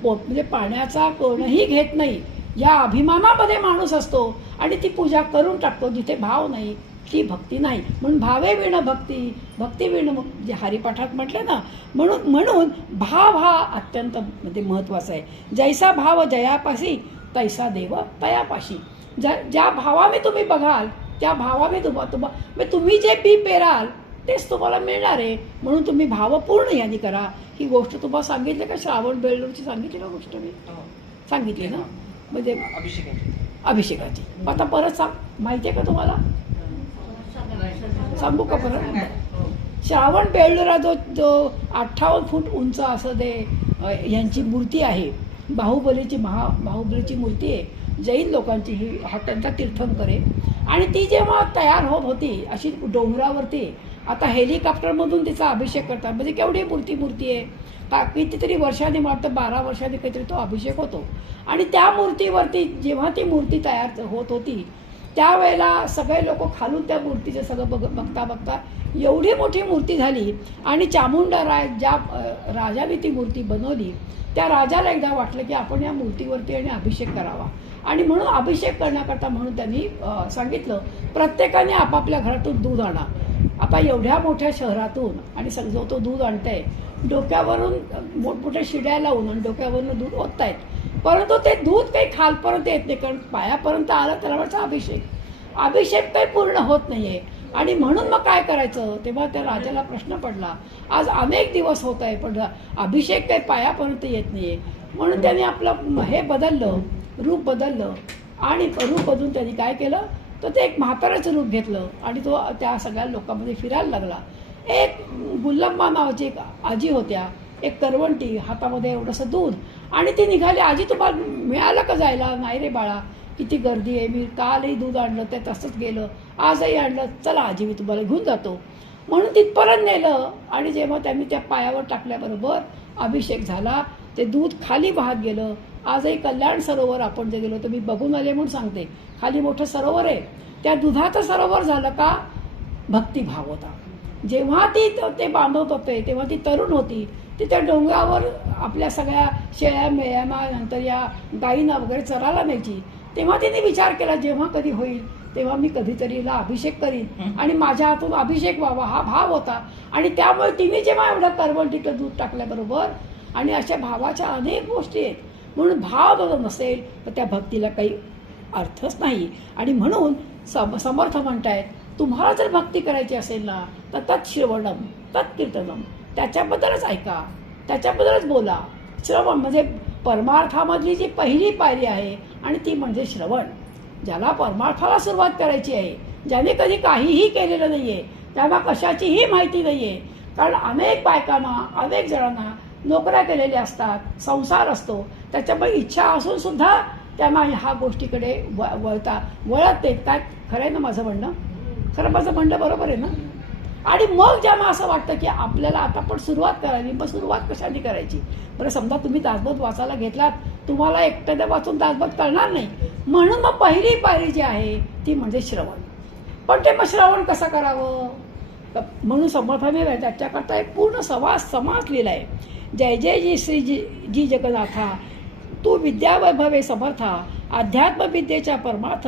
म्हणजे पाण्याचा कोणही घेत नाही या अभिमानामध्ये माणूस असतो आणि ती पूजा करून टाकतो. जिथे भाव नाही ती भक्ती नाही. म्हणून भावे विण भक्ती, भक्ती विण जे हरिपाठात म्हटलं ना, म्हणून भाव हा अत्यंत म्हणजे महत्त्वाचा आहे. जैसा भाव जयापाशी तैसा देव तयापाशी. ज्या भावाने तुम्ही बघाल त्या भावाने तुम्ही जे बी पेराल तेच तुम्हाला मिळणार आहे. म्हणून तुम्ही भावपूर्ण यांनी करा. ही गोष्ट तुम्हाला सांगितली का? श्रावण बेळूरची सांगितली का गोष्ट? मी सांगितली ना, म्हणजे अभिषेकाची. आता परत माहिती आहे का तुम्हाला? सांगू का परत? श्रावण बेळूरा जो 58 फूट उंच असं ते यांची मूर्ती आहे, बाहुबलीची मूर्ती आहे. जैन लोकांची ही, हा त्यांचा तीर्थंकर आहे. आणि ती जेव्हा तयार होत होती अशी डोंगरावरती, आता हेलिकॉप्टरमधून तिचा अभिषेक करतात. म्हणजे केवढी मूर्ती आहे का? कितीतरी वर्षांनी, वाटतं 12 वर्षांनी काहीतरी तो अभिषेक होतो. आणि त्या मूर्तीवरती जेव्हा ती मूर्ती तयार होत होती त्यावेळेला सगळे लोक खालून त्या मूर्तीचं सगळं बघता एवढी मोठी मूर्ती झाली. आणि चामुंडा राय ज्या राजाने ती मूर्ती बनवली त्या राजाला एकदा वाटलं की आपण या मूर्तीवरती आणि अभिषेक करावा. आणि म्हणून अभिषेक करण्याकरता म्हणून त्यांनी सांगितलं प्रत्येकाने आपापल्या घरातून दूध आणा. आता एवढ्या मोठ्या शहरातून आणि जो तो दूध आणताय, डोक्यावरून मोठमोठ्या शिड्या लावून आणि डोक्यावरून दूध ओततायत, परंतु ते दूध काही खालपर्यंत येत नाही. कारण पायापर्यंत आलं त्याला म्हणायचं अभिषेक काही पूर्ण होत नाहीये. आणि म्हणून मग काय करायचं? तेव्हा त्या राजाला प्रश्न पडला, आज अनेक दिवस होत आहे पण अभिषेक काही पायापर्यंत येत नाहीये. म्हणून त्याने आपलं हे बदललं, रूप बदललं. आणि रूप बदलून त्यांनी काय केलं तर ते एक म्हाताऱ्याचं रूप घेतलं आणि तो त्या सगळ्या लोकांमध्ये फिरायला लागला. एक गुल्लम्मा नावाची एक आजी होत्या, एक करवंटी, हातामध्ये एवढंसं दूध. आणि ती निघाली, आजी तुम्हाला मिळालं का जायला? नाही रे बाळा, किती गर्दी आहे, मी कालही दूध आणलं ते तसंच गेलं, आजही आणलं, चला आजी मी तुम्हाला घेऊन जातो. म्हणून तिथपर्यंत नेलं. आणि जेव्हा त्यांनी त्या पायावर टाकल्याबरोबर अभिषेक झाला, ते दूध खाली वाहत गेलं. आजही कल्याण सरोवर आपण जे गेलो तर मी बघून आले म्हणून सांगते, खाली मोठं सरोवर आहे. त्या दुधाचं सरोवर झालं का? भक्तिभाव होता. जेव्हा ते बांधत होते तेव्हा ती तरुण होती. ती त्या डोंगरावर आपल्या सगळ्या शेळ्या मेळ्यांना, नंतर या गाईंना वगैरे चरायला न्यायची. तेव्हा तिने विचार केला, जेव्हा कधी होईल तेव्हा मी कधीतरी हिला अभिषेक करीन आणि माझ्या हातून अभिषेक व्हावा, हा भाव होता. आणि त्यामुळे तिने जेव्हा एवढं करवंटीचं दूध टाकल्याबरोबर, आणि अशा भावाच्या अनेक गोष्टी आहेत. म्हणून भाव जर नसेल तर त्या भक्तीला काही अर्थच नाही. आणि म्हणून समर्थ म्हणतायत, तुम्हाला जर भक्ती करायची असेल ना तर तत् श्रवणम तत् कीर्तनम, त्याच्याबद्दलच ऐका, त्याच्याबद्दलच बोला. श्रवण म्हणजे परमार्थामधली जी पहिली पायरी आहे आणि ती म्हणजे श्रवण. ज्याला परमार्थाला सुरुवात करायची आहे, ज्याने कधी काहीही केलेलं नाही आहे, त्यांना कशाचीही माहिती नाही आहे. कारण अनेक बायकांना, अनेक जणांना नोकऱ्या केलेल्या असतात, संसार असतो, त्याच्यामुळे इच्छा असून सुद्धा त्यांना ह्या गोष्टीकडे वळत नाहीत. काय खरं आहे ना माझं म्हणणं? खरं माझं म्हणणं बरोबर आहे ना? आणि मग ज्यांना असं वाटतं की आपल्याला आता पण सुरुवात करावी, मग सुरुवात कशाने करायची? बरं, समजा तुम्ही दासबोध वाचायला घेतलात, तुम्हाला एकट्याने वाचून दासबोध करणार नाही. म्हणून मग पहिली पायरी जी आहे ती म्हणजे श्रवण. पण ते मग श्रवण कसं करावं? म्हणून समर्थाने त्याच्याकरता एक पूर्ण समास लिहिला आहे. जय जय जी श्री जी जगन्नाथा, तू विद्यावैभवे समर्था अध्यात्म विद्येच्या परमार्थ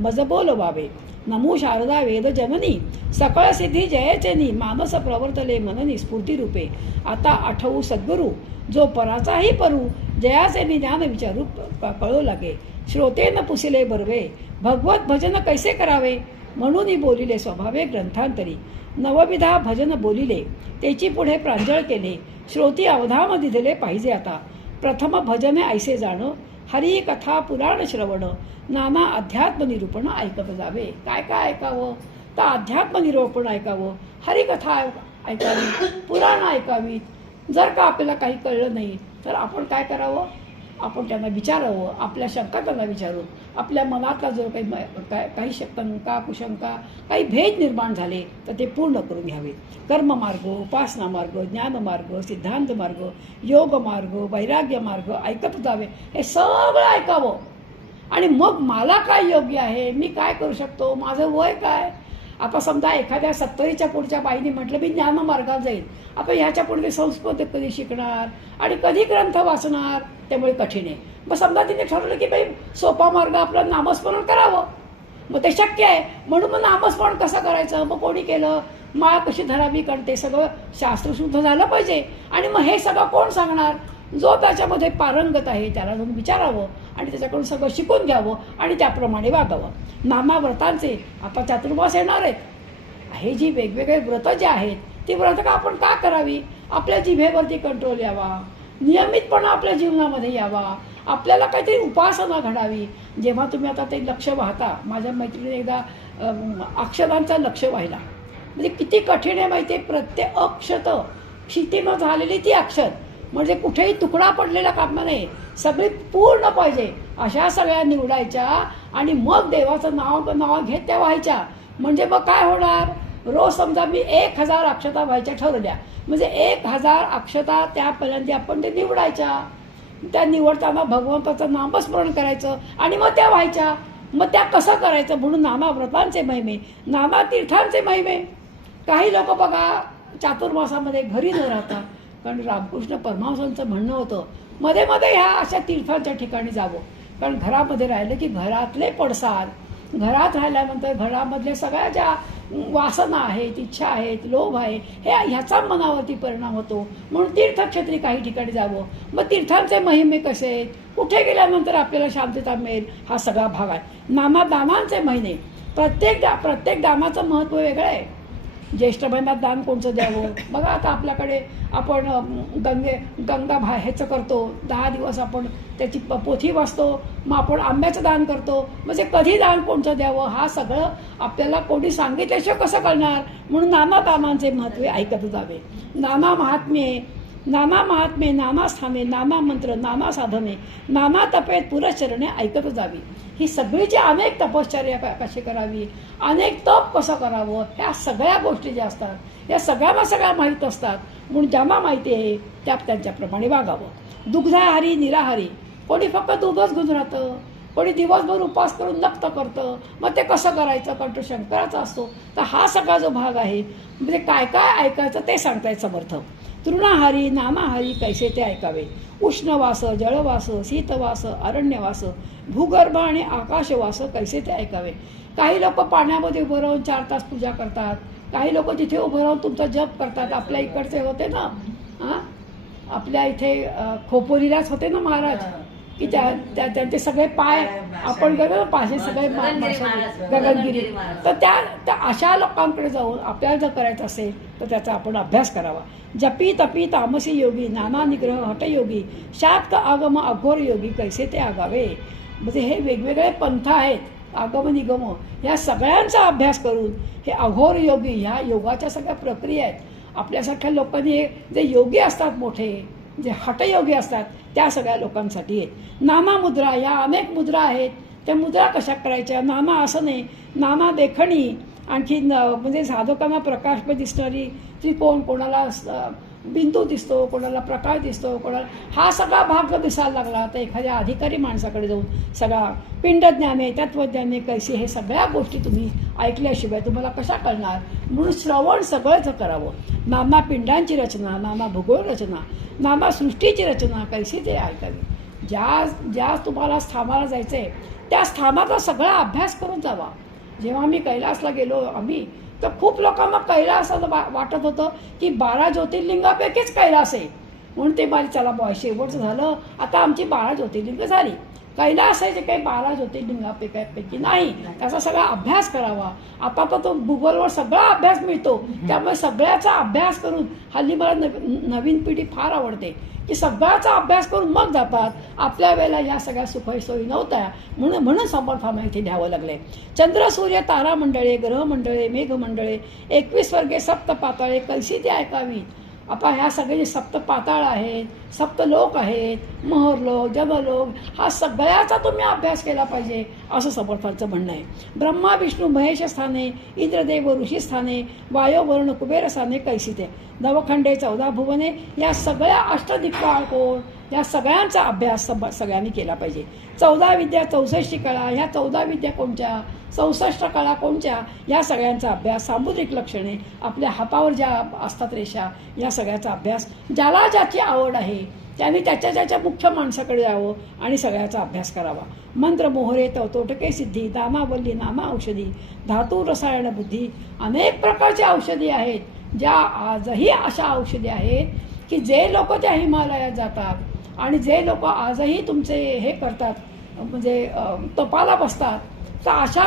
मजबोल व्हावे. नमो शारदा वेद जननी सकळ सिद्धी जयचेनी मानस प्रवर्तले मननी स्फूर्ती रूपे. आता आठवू सद्गुरू जो पराचाही परू जयाचे निज्ञान विचारू कळू लागे. श्रोतेन पुसिले बर्वे भगवत भजन कैसे करावे म्हणून बोलिले स्वभावे ग्रंथांतरी. नवविधा भजन बोलिले त्याची पुढे प्रांजळ केले. श्रोती अवधाम दिले पाहिजे आता. प्रथम भजने ऐसे जाणं हरी कथा पुराण श्रवण नाना अध्यात्म निरूपण ऐकत जावे. काय काय ऐकावं तर अध्यात्म निरूपण ऐकावं, हरिकथा ऐकावी, पुराण ऐकावीत. जर का आपल्याला काही कळलं नाही तर आपण काय करावं, आपण त्यांना विचारावं, आपल्या शंका त्यांना विचारून आपल्या मनातला जो काही शंका कुशंका काही भेद निर्माण झाले तर ते पूर्ण करून घ्यावे. कर्ममार्ग, उपासना मार्ग, ज्ञानमार्ग, सिद्धांत मार्ग, योग मार्ग, वैराग्य मार्ग ऐकत जावे. हे सगळं ऐकावं आणि मग मला काय योग्य आहे, मी काय करू शकतो, माझं वय काय. आता समजा एखाद्या 70च्या पुढच्या बाईने म्हटलं मी ज्ञानमार्गात जाईल, आता ह्याच्या पुढे संस्कृत कधी शिकणार आणि कधी ग्रंथ वाचणार, त्यामुळे कठीण आहे. मग समजा तिने ठरवलं की बाई सोपा मार्ग आपलं नामस्मरण करावं, मग ते शक्य आहे. म्हणून मग नामस्मरण कसं करायचं, मग कोणी केलं, माळ कशी धरावी, कारण ते सगळं शास्त्रशुद्ध झालं पाहिजे. आणि मग हे सगळं कोण सांगणार, जो त्याच्यामध्ये पारंगत आहे त्याला जाऊन विचारावं आणि त्याच्याकडून सगळं शिकून घ्यावं आणि त्याप्रमाणे वागावं. नाना व्रतांचे आता चातुर्मास येणार आहेत. हे जी वेगवेगळे व्रतं जे आहेत ती व्रतं का आपण का करावी, आपल्या जिभेवरती कंट्रोल यावा, नियमितपणा आपल्या जीवनामध्ये यावा, आपल्याला काहीतरी उपासना घडावी. जेव्हा तुम्ही आता ते लक्ष वाहता, माझ्या मैत्रिणीने एकदा अक्षरांचं लक्ष वाहिला, म्हणजे किती कठीण आहे माहिती आहे. प्रत्येक अक्षत क्षितीनं झालेली ती अक्षर, म्हणजे कुठेही तुकडा पडलेला कामा नाही, सगळी पूर्ण पाहिजे अशा सगळ्या निवडायच्या आणि मग देवाचं नाव घेत त्या व्हायच्या. म्हणजे मग काय होणार, रोज समजा मी 1000 अक्षता व्हायच्या ठरवल्या, म्हणजे 1000 अक्षता त्यापर्यंत आपण ते निवडायच्या. त्या निवडताना भगवंताचं नामस्मरण करायचं आणि मग त्या व्हायच्या. मग त्या कसं करायचं, म्हणून नाना व्रतांचे महिमे, नाना तीर्थांचे महिमे. काही लोक बघा चातुर्मासामध्ये घरी न राहता, कारण रामकृष्ण परमहंसांचं म्हणणं होतं मध्ये मध्ये ह्या अशा तीर्थांच्या ठिकाणी जावं. कारण घरामध्ये राहिलं की घरातले पडसाद, घरात राहिल्यानंतर घरामधल्या सगळ्या ज्या वासना आहेत, इच्छा आहेत, लोभ आहे, हे ह्याचा मनावरती परिणाम होतो. म्हणून तीर्थक्षेत्री काही ठिकाणी जावं. मग तीर्थांचे महिमे कसे आहेत, कुठे गेल्यानंतर आपल्याला शांतता मिळेल, हा सगळा भाग आहे. नाना दानांचे महिने, प्रत्येक दानाचं महत्त्व वेगळं आहे. ज्येष्ठ महिन्यात दान कोणचं द्यावं, बघा आता आपल्याकडे आपण गंगा ह्याचं करतो, 10 दिवस आपण त्याची पोथी वाचतो, मग आपण आंब्याचं दान करतो. म्हणजे कधी दान कोणतं द्यावं हा सगळं आपल्याला कोणी सांगितल्याशिवाय कसं कळणार. म्हणून नाना दानांचे महत्त्व ऐकत जावे. नाना महात्म्ये, नाना स्थाने, नाना मंत्र, नाना साधने, नाना तपेत पुरश्चरणे ऐकत जावी. ही सगळी जी अनेक तपश्चर्या कशी करावी, अनेक तप कसं करावं, ह्या सगळ्या गोष्टी ज्या असतात या सगळ्या माहीत असतात. म्हणून ज्यांना माहिती आहे त्या त्यांच्याप्रमाणे वागावं. दुग्धाहारी निराहारी, कोणी फक्त दूधच घेऊन राहतं, कोणी दिवसभर उपास करून नक्त करतं. मग ते कसं करायचं, कंठ शंकराचा असतो. तर हा सगळा जो भाग आहे म्हणजे काय काय ऐकायचं ते सांगतायत समर्थ. तृणाहारी नानाहारी कैसे ते ऐकावे. उष्णवास, जळवास, शीतवास, अरण्यवास, भूगर्भ आणि आकाशवास कैसे ते ऐकावे. काही लोक पाण्यामध्ये उभं राहून 4 तास पूजा करतात, काही लोक तिथे उभं राहून तुमचा जप करतात. आपल्या इकडचे होते ना, आपल्या इथे खोपोलीलाच होते ना महाराज, की त्यांचे सगळे पाय आपण गेलो पाचे सगळे गगनगिरी. तर त्या अशा लोकांकडे जाऊन आपल्याला जर करायचं असेल तर त्याचा आपण अभ्यास करावा. जपी तपी तामसी योगी, नाना निग्रह हटयोगी, शाक्त आगम अघोर योगी कैसे ते आगावे. म्हणजे हे वेगवेगळे पंथ आहेत, आगम निगम, ह्या सगळ्यांचा अभ्यास करून हे अघोर योगी, ह्या योगाच्या सगळ्या प्रक्रिया आहेत. आपल्यासारख्या लोकांनी जे योगी असतात मोठे, जे हटयोगी असतात, त्या सगळ्या लोकांसाठी आहेत. नाना मुद्रा, या अनेक मुद्रा आहेत, त्या मुद्रा कशा करायच्या, नाना आसने, नाना देखणी, आणखी म्हणजे साधकांना प्रकाशमय दिसणारी त्रिकोण, कोणाला बिंदू दिसतो, कोणाला प्रकाश दिसतो, कोणाला हा सगळा भाग जर दिसायला लागला तर एखाद्या अधिकारी माणसाकडे जाऊन सगळा पिंडज्ञाने, तत्वज्ञाने कैसे, हे सगळ्या गोष्टी तुम्ही ऐकल्याशिवाय तुम्हाला कशा कळणार. म्हणून श्रवण सगळंच करावं. नाना पिंडांची रचना, नाना भूगोल रचना, नाना सृष्टीची रचना कैसे ते ऐकावी. ज्या ज्या तुम्हाला स्थानाला जायचं आहे त्या स्थानाचा सगळा अभ्यास करून जावा. जेव्हा आम्ही कैलासला गेलो आम्ही, तर खूप लोकांना कैलास वाटत होतं की 12 ज्योतिर्लिंगापैकीच कैलास आहे. म्हणून ते मला चला बॉय शेवटचं झालं, आता आमची 12 ज्योतिर्लिंग झाली. कैलास आहे जे काही 12 ज्योतिर्लिंगापैकी नाही, त्याचा सगळा अभ्यास करावा. आता तर तो गुगलवर सगळा अभ्यास मिळतो, त्यामुळे सगळ्याचा अभ्यास करून हल्ली मला नवीन पिढी फार आवडते की सगळ्याचा अभ्यास करून मग जातात. आपल्या वेळेला या सगळ्या सुखसोयी नव्हत्या, म्हणून समर्थांना इथे द्यावं लागले. चंद्र सूर्य तारा मंडळे, ग्रह मंडळे, मेघ मंडळे, 21 वर्गे, सप्त पाताळे कलशी ती ऐकावी. आता ह्या सगळे जे सप्त पाताळ आहेत, सप्तलोक आहेत, महरलोक, जगलोक, हा सगळ्याचा तुम्ही अभ्यास केला पाहिजे असं समर्थांचं म्हणणं आहे. ब्रह्मा विष्णू महेश स्थाने, इंद्रदेव ऋषी स्थाने, वायो वरुण कुबेर स्थाने कैसिते, नवखंडे 14 भुवने, या सगळ्या अष्टदिक्पाल कोण, या सगळ्यांचा अभ्यास सगळ्यांनी केला पाहिजे. 14 विद्या 64 कळा, ह्या 14 विद्या कोणत्या, 64 कळा कोणत्या, या सगळ्यांचा अभ्यास. सामुद्रिक लक्षणे, आपल्या हातावर ज्या असतात रेषा, या सगळ्याचा अभ्यास. ज्याला ज्याची आवड आहे त्यांनी त्याच्या मुख्य माणसाकडे जावं आणि सगळ्याचा अभ्यास करावा. मंत्र मोहरे तोटके सिद्धी, दामावल्ली नामा औषधी, धातू रसायन बुद्धी, अनेक प्रकारच्या औषधी आहेत. ज्या आजही अशा औषधी आहेत की जे लोक त्या हिमालयात जातात आणि जे लोक आजही तुमचे हे करतात, म्हणजे तपाला बसतात, तर अशा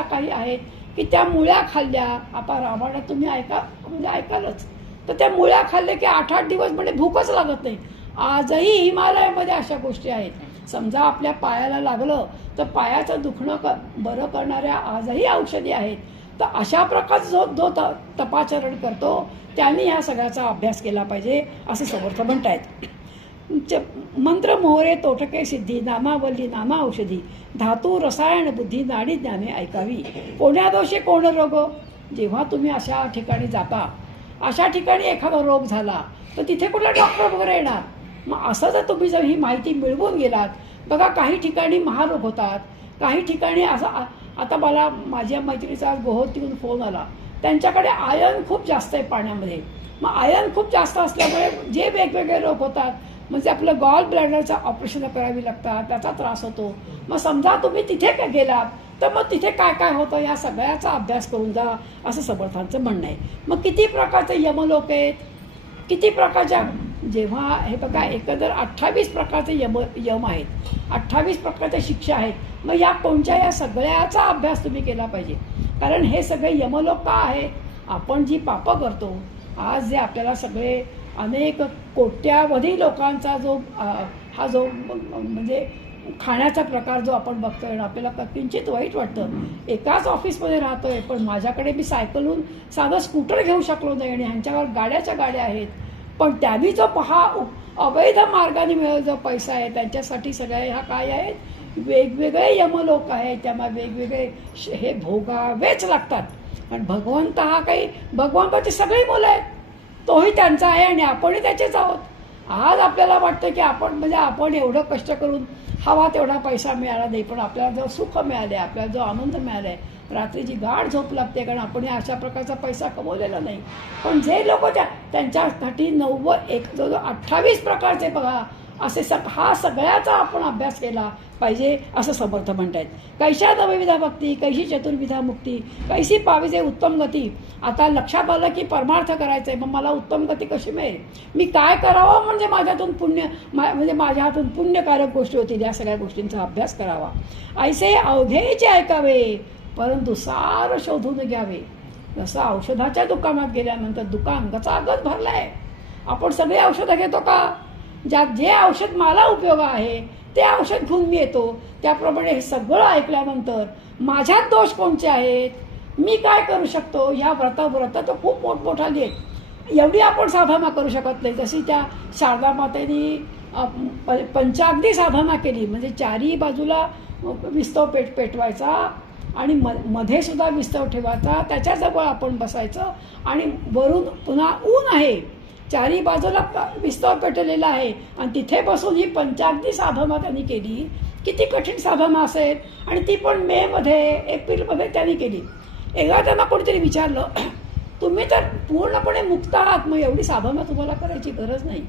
काही आहेत की त्या मुळ्या खाल्ल्या. आता रामायणात तुम्ही म्हणजे ऐकालच, तर त्या मुळ्या खाल्ल्या की 8-8 दिवस म्हणजे भूकच लागत नाही. आजही हिमालयामध्ये अशा गोष्टी आहेत. समजा आपल्या पायाला लागलं तर पायाचं दुखणं बरं करणाऱ्या आजही औषधी आहेत. तर अशा प्रकारचा जो तपाचरण करतो त्यांनी ह्या सगळ्याचा अभ्यास केला पाहिजे असं समर्थ म्हणतायत. मंत्र मोहरे तोटके सिद्धी, नामावल्ली नामा औषधी, धातू रसायन बुद्धी, नाडी ज्ञाने ऐकावी. कोण्या दोषे कोण रोग, जेव्हा तुम्ही अशा ठिकाणी जाता, अशा ठिकाणी एखादा रोग झाला तर तिथे कुठला डॉक्टर वगैरे येणार. मग असं जर तुम्ही ही माहिती मिळवून गेलात, बघा काही ठिकाणी महारोग होतात, काही ठिकाणी असं. आता मला माझ्या मैत्रिणीचा गोहोतीहून फोन आला, त्यांच्याकडे आयर्न खूप जास्त आहे पाण्यामध्ये. मग आयर्न खूप जास्त असल्यामुळे जे वेगवेगळे रोग होतात, म्हणजे आपलं गॉल ब्लॅडरचं ऑपरेशन करावी लागतात, त्याचा त्रास होतो. मग समजा तुम्ही तिथे गेलात तर मग तिथे काय काय होतं या सगळ्याचा अभ्यास करून जा असं समर्थांचं म्हणणं आहे. मग किती प्रकारचे यमलोक आहेत, किती प्रकारच्या, जेव्हा हे बघा एकंदर 28 प्रकारचे यम आहेत, 28 प्रकारच्या शिक्षा आहेत. मग या कोणत्या या सगळ्याचा अभ्यास तुम्ही केला पाहिजे. कारण हे सगळे यमलोक का आहेत, आपण जी पापं करतो, आज जे आपल्याला सगळे अनेक कोट्यावधी लोकांचा जो हा जो म्हणजे खाण्याचा प्रकार जो आपण बघतोय आणि आपल्याला किंचित वाईट वाटतं. एकाच ऑफिसमध्ये राहतोय पण माझ्याकडे मी सायकलहून साधं स्कूटर घेऊ शकलो नाही आणि ह्यांच्यावर गाड्या आहेत. पण त्यांनी जो अवैध मार्गाने मिळवलेला जो पैसा आहे त्यांच्यासाठी सगळे ह्या काय आहेत, वेगवेगळे यमलोक आहेत, त्यामुळे वेगवेगळे हे भोगावेच लागतात. पण भगवंत हा काही, भगवंताची सगळी मुलं आहेत, तोही त्यांचा आहे आणि आपणही त्याचेच आहोत. आज आपल्याला वाटतं की आपण एवढं कष्ट करून हवा तेवढा पैसा मिळाला नाही, पण आपल्याला जो सुख मिळाले, आपल्याला जो आनंद मिळालाय, रात्रीची गाढ झोप लागते, कारण आपण अशा प्रकारचा पैसा कमवलेला नाही. पण जे लोक त्यांच्यासाठी 28 प्रकारचे बघा असे हा सगळ्याचा आपण अभ्यास केला पाहिजे असं समर्थ म्हणतायत. कैशा नवविधा भक्ती, कैशी चतुर्विधा मुक्ती, कैसी पाविजे उत्तम गती. आता लक्षात आलं की परमार्थ करायचंय, मग मला उत्तम गती कशी मिळेल, मी काय करावं म्हणजे माझ्या हातून पुण्यकारक गोष्टी होतील, या सगळ्या गोष्टींचा अभ्यास करावा. ऐसे अवघेचे ऐकावे, परंतु सार शोधून घ्यावे. जसं औषधाच्या दुकानात गेल्यानंतर दुकान गचागच भरलंय, आपण सगळे औषधं घेतो का, जे औषध मला उपयोग आहे ते औषध घेऊन मी येतो. त्याप्रमाणे हे सगळं ऐकल्यानंतर माझ्यात दोष कोणते आहेत, मी काय करू शकतो, ह्या व्रत तर खूप मोठमोठाली आहेत, एवढी आपण साधना करू शकत नाही. जशी त्या शारदा मातेनी पंचाग्नी साधना केली, म्हणजे चारही बाजूला विस्तव पेटवायचा आणि मध्ये सुद्धा विस्तव ठेवायचा, त्याच्याजवळ आपण बसायचं आणि वरून पुन्हा ऊन आहे, चारी बाजूला विस्तव पेटलेला आहे आणि तिथे बसून ही पंचाग्नी साधना त्यांनी केली. किती कठीण साधना असेल, आणि ती पण एप्रिलमध्ये त्यांनी केली. एकदा त्यांना कोणीतरी विचारलं, तुम्ही तर पूर्णपणे मुक्त आहात, मग एवढी साधना तुम्हाला करायची गरज नाही,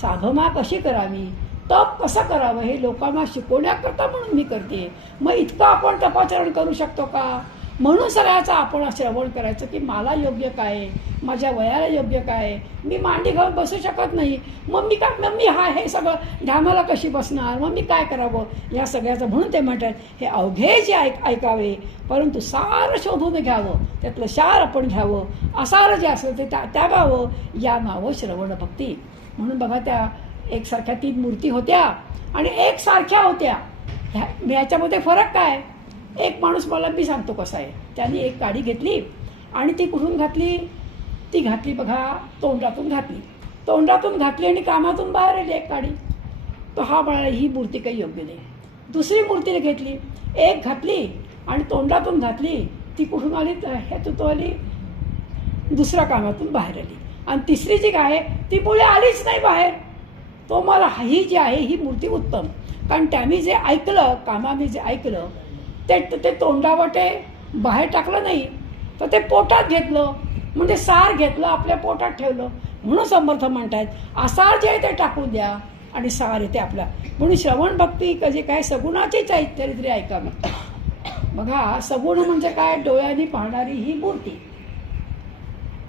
साधना कशी करावी. तप कसं करावं हे लोकांना शिकवण्याकरता म्हणून मी करते. मग इतकं आपण तपाचरण करू शकतो का? म्हणून सगळ्याचं आपण श्रवण करायचं की मला योग्य काय आहे, माझ्या वयाला योग्य काय आहे. मी मांडी घालून बसू शकत नाही, मग मी काय, मग मी हे सगळं ढामाला कशी बसणार, मग मी काय करावं या सगळ्याचं. म्हणून ते म्हणतात हे अवघे जे ऐकावे परंतु सार शोधून घ्यावं, त्यातलं सार आपण घ्यावं, असार जे असेल ते त्यागावं, या नावं श्रवण भक्ती. म्हणून बघा त्या एकसारख्या 3 मूर्ती होत्या आणि एकसारख्या होत्या. ह्याच्यामध्ये फरक काय? एक माणूस मला मी सांगतो कसा आहे. त्याने एक काडी घेतली आणि ती कुठून घातली? ती घातली बघा तोंडातून घातली. तोंडातून घातली आणि कामातून बाहेर आली एक काडी. तो हा म्हणाला ही मूर्ती काही योग्य नाही. दुसरी मूर्तीने घेतली, एक घातली आणि तोंडातून घातली, ती कुठून आली? ह्यातून आली, दुसऱ्या कामातून बाहेर आली. आणि तिसरी जी आहे ती मुळे आलीच नाही बाहेर. तो मला ही जी आहे ही मूर्ती उत्तम, कारण त्याने जे ऐकलं, कामाने जे ऐकलं ते तोंडावाटे बाहेर टाकलं नाही, तर ते पोटात घेतलं, म्हणजे सार घेतलं आपल्या पोटात ठेवलं. म्हणून समर्थ म्हणतात आसार जे आहे ते टाकून द्या आणि सार येते आपला. म्हणून श्रवण भक्ती कधी काय सगुणाची चरित्रे ऐकावी. बघा सगुण म्हणजे काय? डोळ्यांनी पाहणारी ही मूर्ती.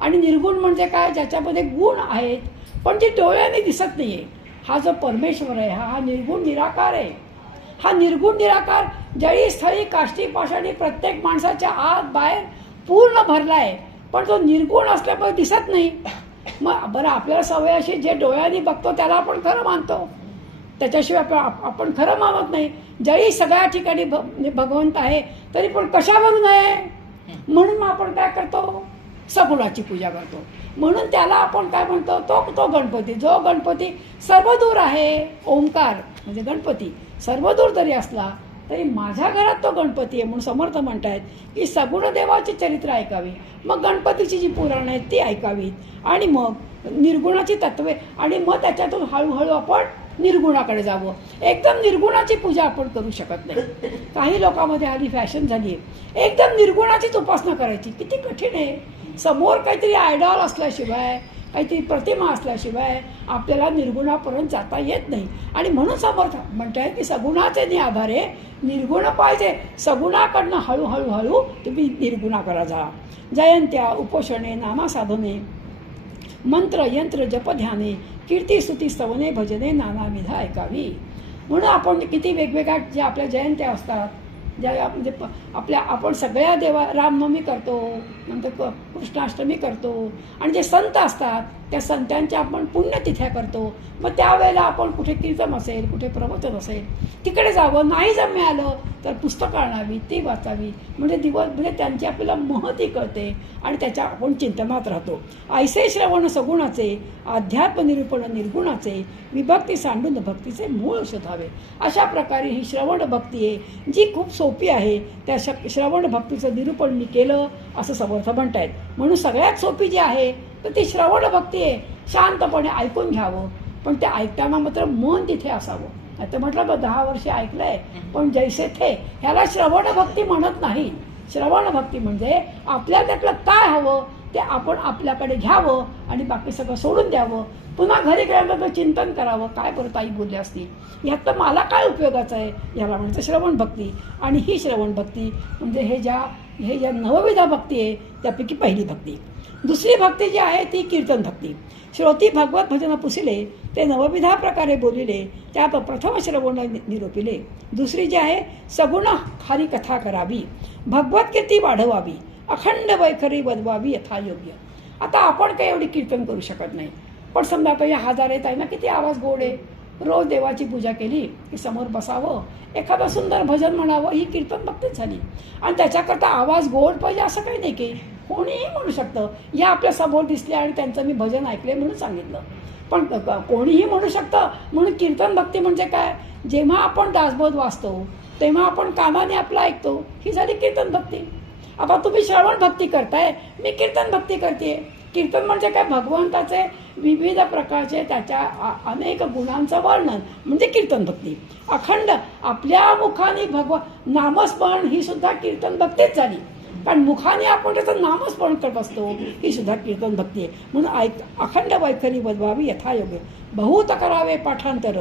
आणि निर्गुण म्हणजे काय? ज्याच्यामध्ये गुण आहेत पण ते डोळ्याने दिसत नाहीये. हा जो परमेश्वर आहे हा निर्गुण निराकार आहे. हा निर्गुण निराकार जळी स्थळी काष्टी पाषाणी प्रत्येक माणसाच्या आत बाहेर पूर्ण भरला आहे, पण तो निर्गुण असल्यामुळे दिसत नाही. मग बरं आपल्याला सवय अशी जे डोळ्यांनी बघतो त्याला आपण खरं मानतो, त्याच्याशिवाय आपण खरं मानत नाही. जळी सगळ्या ठिकाणी भगवंत आहे तरी पण कशावरून आहे? म्हणून मग आपण काय करतो? सगुणाची पूजा करतो. म्हणून त्याला आपण काय म्हणतो? तो गणपती. जो गणपती सर्वदूर आहे. ओंकार म्हणजे गणपती सर्वदूर जरी असला तरी माझ्या घरात तो गणपती आहे. म्हणून समर्थ म्हणतायत की सगुण देवाची चरित्र ऐकावी, मग गणपतीची जी पुराणं आहेत ती ऐकावीत आणि मग निर्गुणाची तत्वे, आणि मग त्याच्यातून हळूहळू आपण निर्गुणाकडे जावं. एकदम निर्गुणाची पूजा आपण करू शकत नाही. काही लोकांमध्ये हल्ली फॅशन झाली आहे एकदम निर्गुणाचीच उपासना करायची. किती कठीण आहे. समोर काहीतरी आयडॉल असल्याशिवाय, काहीतरी प्रतिमा असल्याशिवाय आपल्याला निर्गुणापर्यंत जाता येत नाही. आणि म्हणून समर्थ म्हणताय की सगुणाचे आधारे निर्गुण पाहिजे. सगुणाकडनं हळूहळू तुम्ही निर्गुणाकडे जा. जयंत्या उपोषणे नामा साधने मंत्र यंत्र जप ध्याने कीर्ती स्तुती स्तवने भजने नानाविध ऐकावी. म्हणून आपण किती वेगवेगळ्या ज्या आपल्या जयंत्या असतात, ज्या म्हणजे आपल्या आपण सगळ्या देवा रामनवमी करतो, नंतर कृष्णाष्टमी करतो, आणि जे संत असतात त्या संतांच्या आपण पुण्यतिथ्या करतो. मग त्यावेळेला आपण कुठे कीर्तन असेल, कुठे प्रवचन असेल तिकडे जावं. नाही जर मिळालं तर पुस्तकं आणावी, ती वाचावी, म्हणजे म्हणजे त्यांची आपल्याला महती कळते आणि त्याच्या आपण चिंतनात राहतो. ऐसे श्रवण सगुणाचे अध्यात्म निरूपण निर्गुणाचे विभक्ती सांडून भक्तीचे मूळ शोधावे. अशा प्रकारे ही श्रवण भक्ती आहे जी खूप सोपी आहे. त्या श्रवण भक्तीचं निरूपण मी केलं असं समर्थ म्हणतायत. म्हणून सगळ्यात सोपी जी आहे तर ती श्रवण भक्ती आहे. शांतपणे ऐकून घ्यावं, पण ते ऐकताना मात्र मन तिथे असावं. आता म्हटलं बघ 10 वर्षे ऐकलंय पण जैसे थे, ह्याला श्रवण भक्ती म्हणत नाही. श्रवण भक्ती म्हणजे आपल्याला त्यातलं काय हवं ते आपण आपल्याकडे घ्यावं आणि बाकी सगळं सोडून द्यावं. पुन्हा घरी गेल्यानंतर चिंतन करावं, काय बरं ताई बोलले असतील, ह्यातलं मला काय उपयोगाचं आहे, ह्याला म्हणायचं श्रवण भक्ती. आणि ही श्रवण भक्ती म्हणजे हे ज्या नवविधा भक्ती आहे त्यापैकी पहिली भक्ती. दुसरी भक्ती जी आहे ती कीर्तन भक्ती. श्रोती भगवत भजन पुसिले ते नवविधा प्रकारे बोलिले त्यात प्रथम श्रवण निरोपिले. दुसरी जी आहे सगुण हरी कथा करावी, भगवत कीर्ती वाढवावी, अखंड वैखरी बदवावी यथायोग्य. आता आपण काही एवढी कीर्तन करू शकत नाही, पण समजा आता या हजार येत आहे ना, किती आवाज गोड आहे. रोज देवाची पूजा केली की समोर बसावं, एखादं सुंदर भजन म्हणावं, ही कीर्तन भक्तीच झाली. आणि त्याच्याकरता आवाज गोड पाहिजे असं काही नाही की कोणीही म्हणू शकतं. या आपल्या समोर दिसल्या आणि त्यांचं मी भजन ऐकले म्हणून सांगितलं, पण कोणीही म्हणू शकतं. म्हणून कीर्तन भक्ती म्हणजे काय? जेव्हा आपण दासबोध वाचतो तेव्हा आपण कानाने आपलं ऐकतो, ही झाली कीर्तन भक्ती. आता तुम्ही श्रवण भक्ती करताय, मी कीर्तन भक्ती करते. कीर्तन म्हणजे काय? भगवंताचे विविध प्रकारचे त्याच्या अनेक गुणांचं वर्णन म्हणजे कीर्तन भक्ती. अखंड आपल्या मुखाने नामस्मरण ही सुद्धा कीर्तन भक्तीच झाली, कारण मुखाने आपण त्याचं नामस्मरण करत असतो, ही सुद्धा कीर्तन भक्ती आहे. म्हणून अखंड वैखरी बदवावी यथायोग्य, बहुत करावे पाठांतर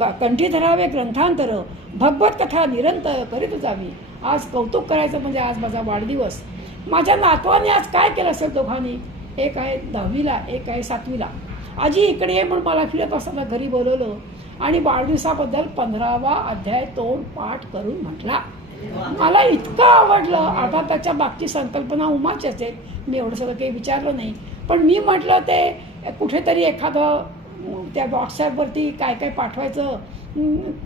कंठी धरावे ग्रंथांतर, भगवत कथा निरंतर करीत जावी. आज कौतुक करायचं म्हणजे आज माझा वाढदिवस. माझ्या नातवाने आज काय केलं असेल दोघांनी. एक आहे 10वीला, एक आहे 7वीला. आजी इकडे ये म्हणून मला फिरत असताना घरी बोलवलं आणि वाढदिवसाबद्दल 15वा अध्याय तोंड पाठ करून म्हटला. मला इतकं आवडलं. आता त्याच्या मागची संकल्पना उमाची असेल, मी एवढं सगळं काही विचारलं नाही. पण मी म्हटलं ते कुठेतरी एखादं त्या व्हॉट्सॲपवरती काय काय पाठवायचं,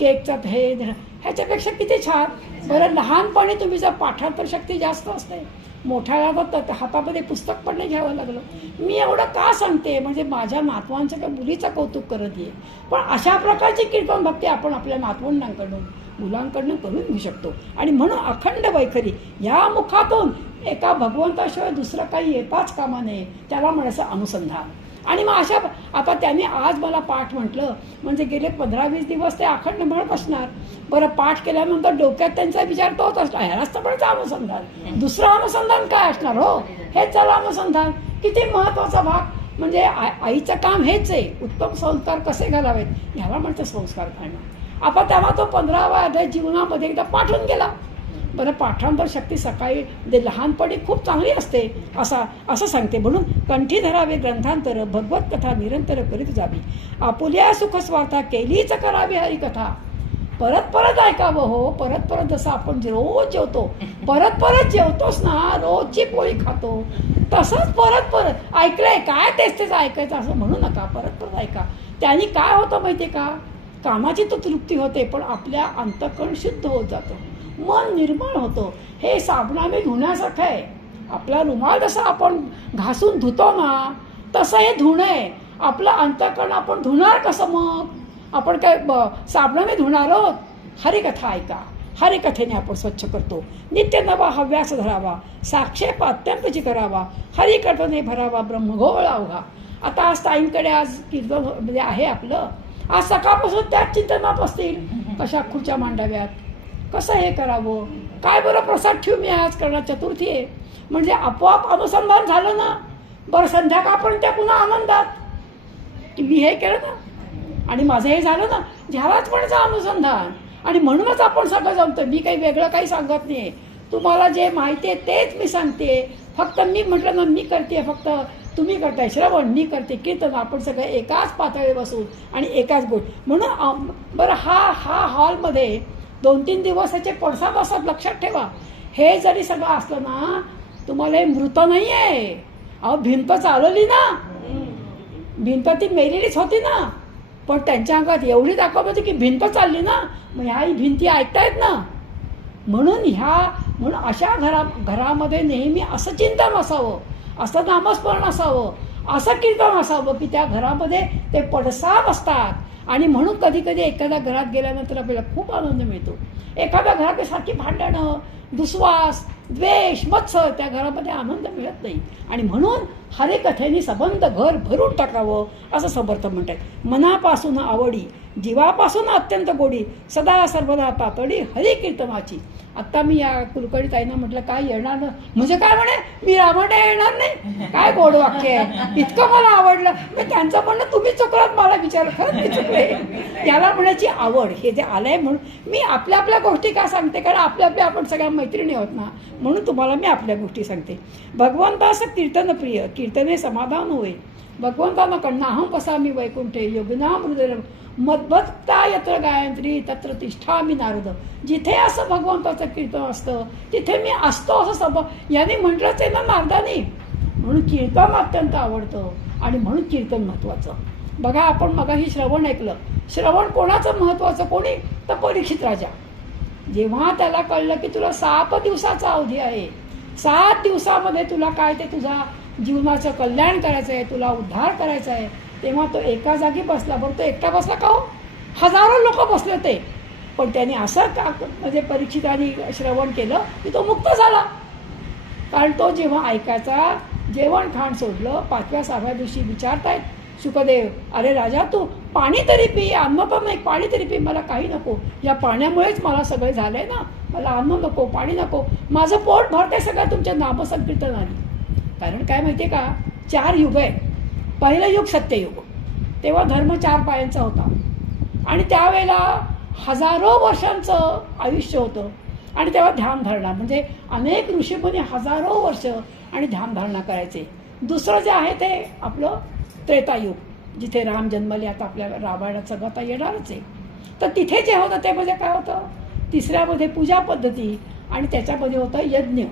केकचं हे ह्याच्यापेक्षा किती छान. बरं लहानपणी तुम्ही जर पाठांतर शक्ती जास्त असते, मोठ्याला तर हातामध्ये पुस्तक पण नाही घ्यावं लागलं. मी एवढं का सांगते म्हणजे माझ्या नातवांचं किंवा मुलीचं कौतुक करत आहे. पण अशा प्रकारची कीर्तन भक्ती आपण आपल्या नातवंडांकडून मुलांकडनं करून घेऊ शकतो. आणि म्हणून अखंड वैखरी या मुखातून एका भगवंताशिवाय दुसरं काही येताच कामा नये, त्याला म्हणायचं अनुसंधान. आणि मग अशा आता त्यांनी आज मला पाठ म्हटलं म्हणजे गेले 15-20 दिवस ते अखंड म्हणत असणार. बरं पाठ केल्यानंतर डोक्यात त्यांचा विचार तोच असणार, ह्यालाच तर म्हणायचं अनुसंधान. दुसरं अनुसंधान काय असणार हो, हेच झालं अनुसंधान. किती महत्वाचा भाग म्हणजे आईचं काम हेच आहे, उत्तम संस्कार कसे घालावेत ह्याला म्हणतं संस्कार घालणं. आता तेव्हा तो 15वा अध्याय जीवनामध्ये एकदा पाठवून गेला. बरं पाठांतर शक्ती सकाळी म्हणजे लहानपणी खूप चांगली असते असं सांगते. म्हणून कंठी धरावे ग्रंथांतर, भगवत कथा निरंतर करीत जावी. आपुल्या सुखस्वार्था केलीच करावी हरिकथा. परत परत ऐकावं हो, परत परत. जसं आपण रोज जेवतो, परत परत जेवतोच ना, रोजची पोळी खातो, तसंच परत परत ऐकलंय काय तेच ऐकायचं असं म्हणू नका. परत परत ऐका. त्याने काय होतं माहिती आहे का, कामाची तो तृप्ती होते, पण आपल्या अंतःकरण शुद्ध होत जातं, मन निर्मळ होतं. हे साबणाने धुण्यासारखं आहे. आपला रुमाल जसा आपण घासून धुतो ना, तसं हे धुणं आहे. आपलं अंतःकरण आपण धुणार कसं मग. आपण काय साबणाने धुणार आहोत. हरिकथा ऐका, हरिकथेने आपण स्वच्छ करतो. नित्य नवा हव्यास धरावा, साक्षेप अत्यंतची करावा, हरिकथेने भरावा ब्रह्मघोळ अवघा. आता आज ताईंकडे आज कीर्तन म्हणजे आहे आपलं. आज सकाळपासून त्याच चिंतनात असतील, कशा खुर्च्या मांडाव्यात, कसं हे करावं, काय बरं प्रसाद ठेवू मी आज, करणार चतुर्थी आहे म्हणजे आपोआप अनुसंधान झालं ना. बरं संध्याकाळपर्यंत पुन्हा आनंदात की मी हे केलं ना आणि माझं हे झालं ना, झालाच पण अनुसंधान. आणि म्हणूनच आपण सगळं जमतं. मी काही वेगळं काही सांगत नाही, तुम्हाला जे माहिती आहे तेच मी सांगते. फक्त मी म्हटलं ना, मी करते, फक्त तुम्ही करताय श्रवण, मी करते कीर्तन. आपण सगळे एकाच पातळी बसून आणि एकाच गोष्ट म्हणून. बरं हा हॉलमध्ये 2-3 दिवस ह्याचे पडसाद असतात, लक्षात ठेवा. हे जरी सगळं असलं ना, तुम्हाला हे मृत नाही आहे. अहो भिंत चालवली ना, भिंत ती मेलेलीच होती ना, पण त्यांच्या अंगात एवढी दाखवत होती की भिंत चालली ना, मग ह्या भिंती ऐकतायत ना. म्हणून अशा घरामध्ये नेहमी असं चिंतन असावं, असं नामस्मरण असावं, असं कीर्तन असावं की त्या घरामध्ये ते पडसाद असतात. आणि म्हणून कधी कधी एखाद्या घरात गेल्यानंतर आपल्याला खूप आनंद मिळतो. एखाद्या घरात सारखी भांडणं, दुस्वास, द्वेष, मत्सर, त्या घरामध्ये आनंद मिळत नाही. आणि म्हणून हरिकथेने संबंध घर भरून टाकावं असं समर्थ म्हणतात. मनापासून आवडी, जीवापासून अत्यंत गोडी, सदा सर्वदा तातडी हरिकीर्तनाची. आत्ता मी या कुलकर्णी ताईंना म्हटलं काय येणार ना, म्हणजे काय म्हणे मी रामायण येणार नाही. काय गोड वाक्य आहे, इतकं मला आवडलं. मी त्यांचं म्हणणं तुम्ही चुकलात, मला विचार खरंच मी चुकले. याला म्हणायची आवड हे जे आलंय. म्हणून मी आपल्या आपल्या गोष्टी का सांगते, कारण आपल्या आपण सगळ्या मैत्रिणी आहोत ना, म्हणून तुम्हाला मी आपल्या गोष्टी सांगते. भगवंतास कीर्तन प्रिय, कीर्तने समाधान होय. भगवंतानं कडनं अहं पसामी वैकुंठे, योगनाम हृदय मद्भक्ता यत्र गायत्री तत्र तिष्ठामी नारद. जिथे असं भगवंताचं कीर्तन असतं तिथे मी असतो असं याने म्हटलंच आहे ना नारदाने. म्हणून कीर्तन अत्यंत आवडतं आणि म्हणून कीर्तन महत्वाचं. बघा आपण मगाशी श्रवण ऐकलं. श्रवण कोणाचं महत्वाचं, कोणी तर परीक्षित राजा. जेव्हा त्याला कळलं की तुला 7 दिवसाचा अवधी आहे, 7 दिवसामध्ये तुला काय ते तुझा जीवनाचं कल्याण करायचं आहे, तुला उद्धार करायचा आहे, तेव्हा तो एका जागी बसला. बरं तो एकटा बसला का हो, हजारो लोक बसले ते, पण त्याने असं का म्हणजे परीक्षिताने श्रवण केलं की तो मुक्त झाला. कारण तो जेव्हा ऐकायचा, जेवण खाण सोडलं. 5व्या-6व्या दिवशी विचारतायत शुकदेव, अरे राजा तू पाणी तरी पी, अन्न पण नाही, पाणी तरी पी. मला काही नको, या पाण्यामुळेच मला सगळं झालंय ना, मला अन्न नको, पाणी नको, माझं पोट भरते सगळं तुमच्या नामसंकीर्तनाने. कारण काय माहितीये का, 4 युग आहे. पहिलं युग सत्ययुग, तेव्हा धर्म 4 पायांचा होता. आणि त्यावेळेला हजारो वर्षांचं आयुष्य होतं आणि तेव्हा ध्यानधारणा म्हणजे अनेक ऋषीमुनी हजारो वर्ष आणि ध्यानधारणा करायचे. दुसरं जे आहे ते आपलं त्रेतायुग, जिथे राम जन्मले. आता आपल्याला रामायणात सगळं आता येणारच आहे. तर तिथे जे होतं ते म्हणजे काय होतं, तिसऱ्यामध्ये पूजा पद्धती आणि त्याच्यामध्ये होतं यज्ञ.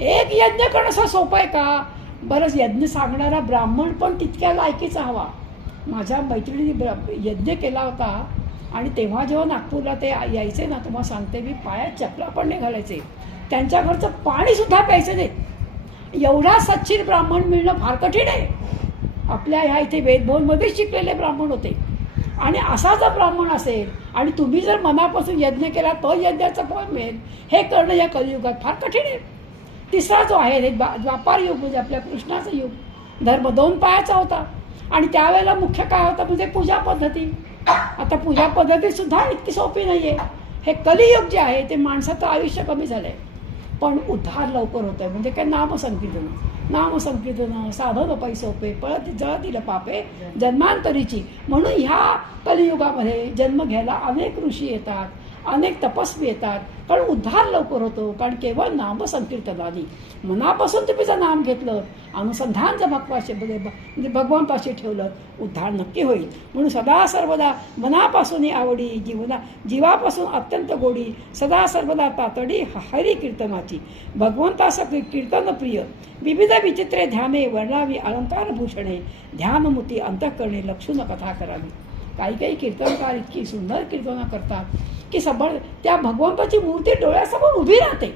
एक यज्ञ करणं असं सोपं आहे का? बरंच यज्ञ सांगणारा ब्राह्मण पण तितक्या लायकीचा हवा. माझ्या मैत्रिणीने यज्ञ केला होता आणि तेव्हा जेव्हा नागपूरला ते यायचे ना, तुम्हाला सांगते मी, पायात चपला पण नाही घालायचे. त्यांच्या घरचं पाणीसुद्धा प्यायचं नाही. एवढा सच्चिर ब्राह्मण मिळणं फार कठीण आहे. आपल्या ह्या इथे वेदभवनमध्येच शिकलेले ब्राह्मण होते. आणि असा जर ब्राह्मण असेल आणि तुम्ही जर मनापासून यज्ञ केला तो यज्ञाचं फळ मिळेल, हे करणं या कलियुगात फार कठीण आहे. तिसरा जो आहे हे द्वापार युग म्हणजे आपल्या कृष्णाचं युग. धर्म 2 पायाचा होता आणि त्यावेळेला मुख्य काय होतं म्हणजे पूजा पद्धती. आता पूजा पद्धती सुद्धा इतकी सोपी नाही आहे. हे कलियुग जे आहे ते माणसाचं आयुष्य कमी झालं आहे पण उद्धार लवकर होत आहे. म्हणजे काय नामसंकीर्तन साधन पै सोपे पळत जळतील पापे जन्मांतरीची. म्हणून ह्या कलियुगामध्ये जन्म घ्यायला अनेक ऋषी येतात, अनेक तपस्वी येतात, कारण उद्धार लवकर होतो. कारण केवळ नामसंकीर्तनाने मनापासून तुम्ही जर नाम घेतलं, अनुसंधान जर म्हणजे भगवंताशी ठेवलं, उद्धार नक्की होईल. म्हणून सदा सर्वदा मनापासून आवडी, जीवापासून अत्यंत गोडी, सदा सर्वदा तातडी हरी कीर्तनाची. भगवंतासाठी कीर्तन प्रिय विविध विचित्रे ध्याने वर्णावी अलंकार भूषणे, ध्यानमुती अंतःकरणे लक्षून कथा करावी. काही कीर्तनकार इतकी सुंदर कीर्तनं करतात की त्या भगवंताची मूर्ती डोळ्यासमोर उभी राहते.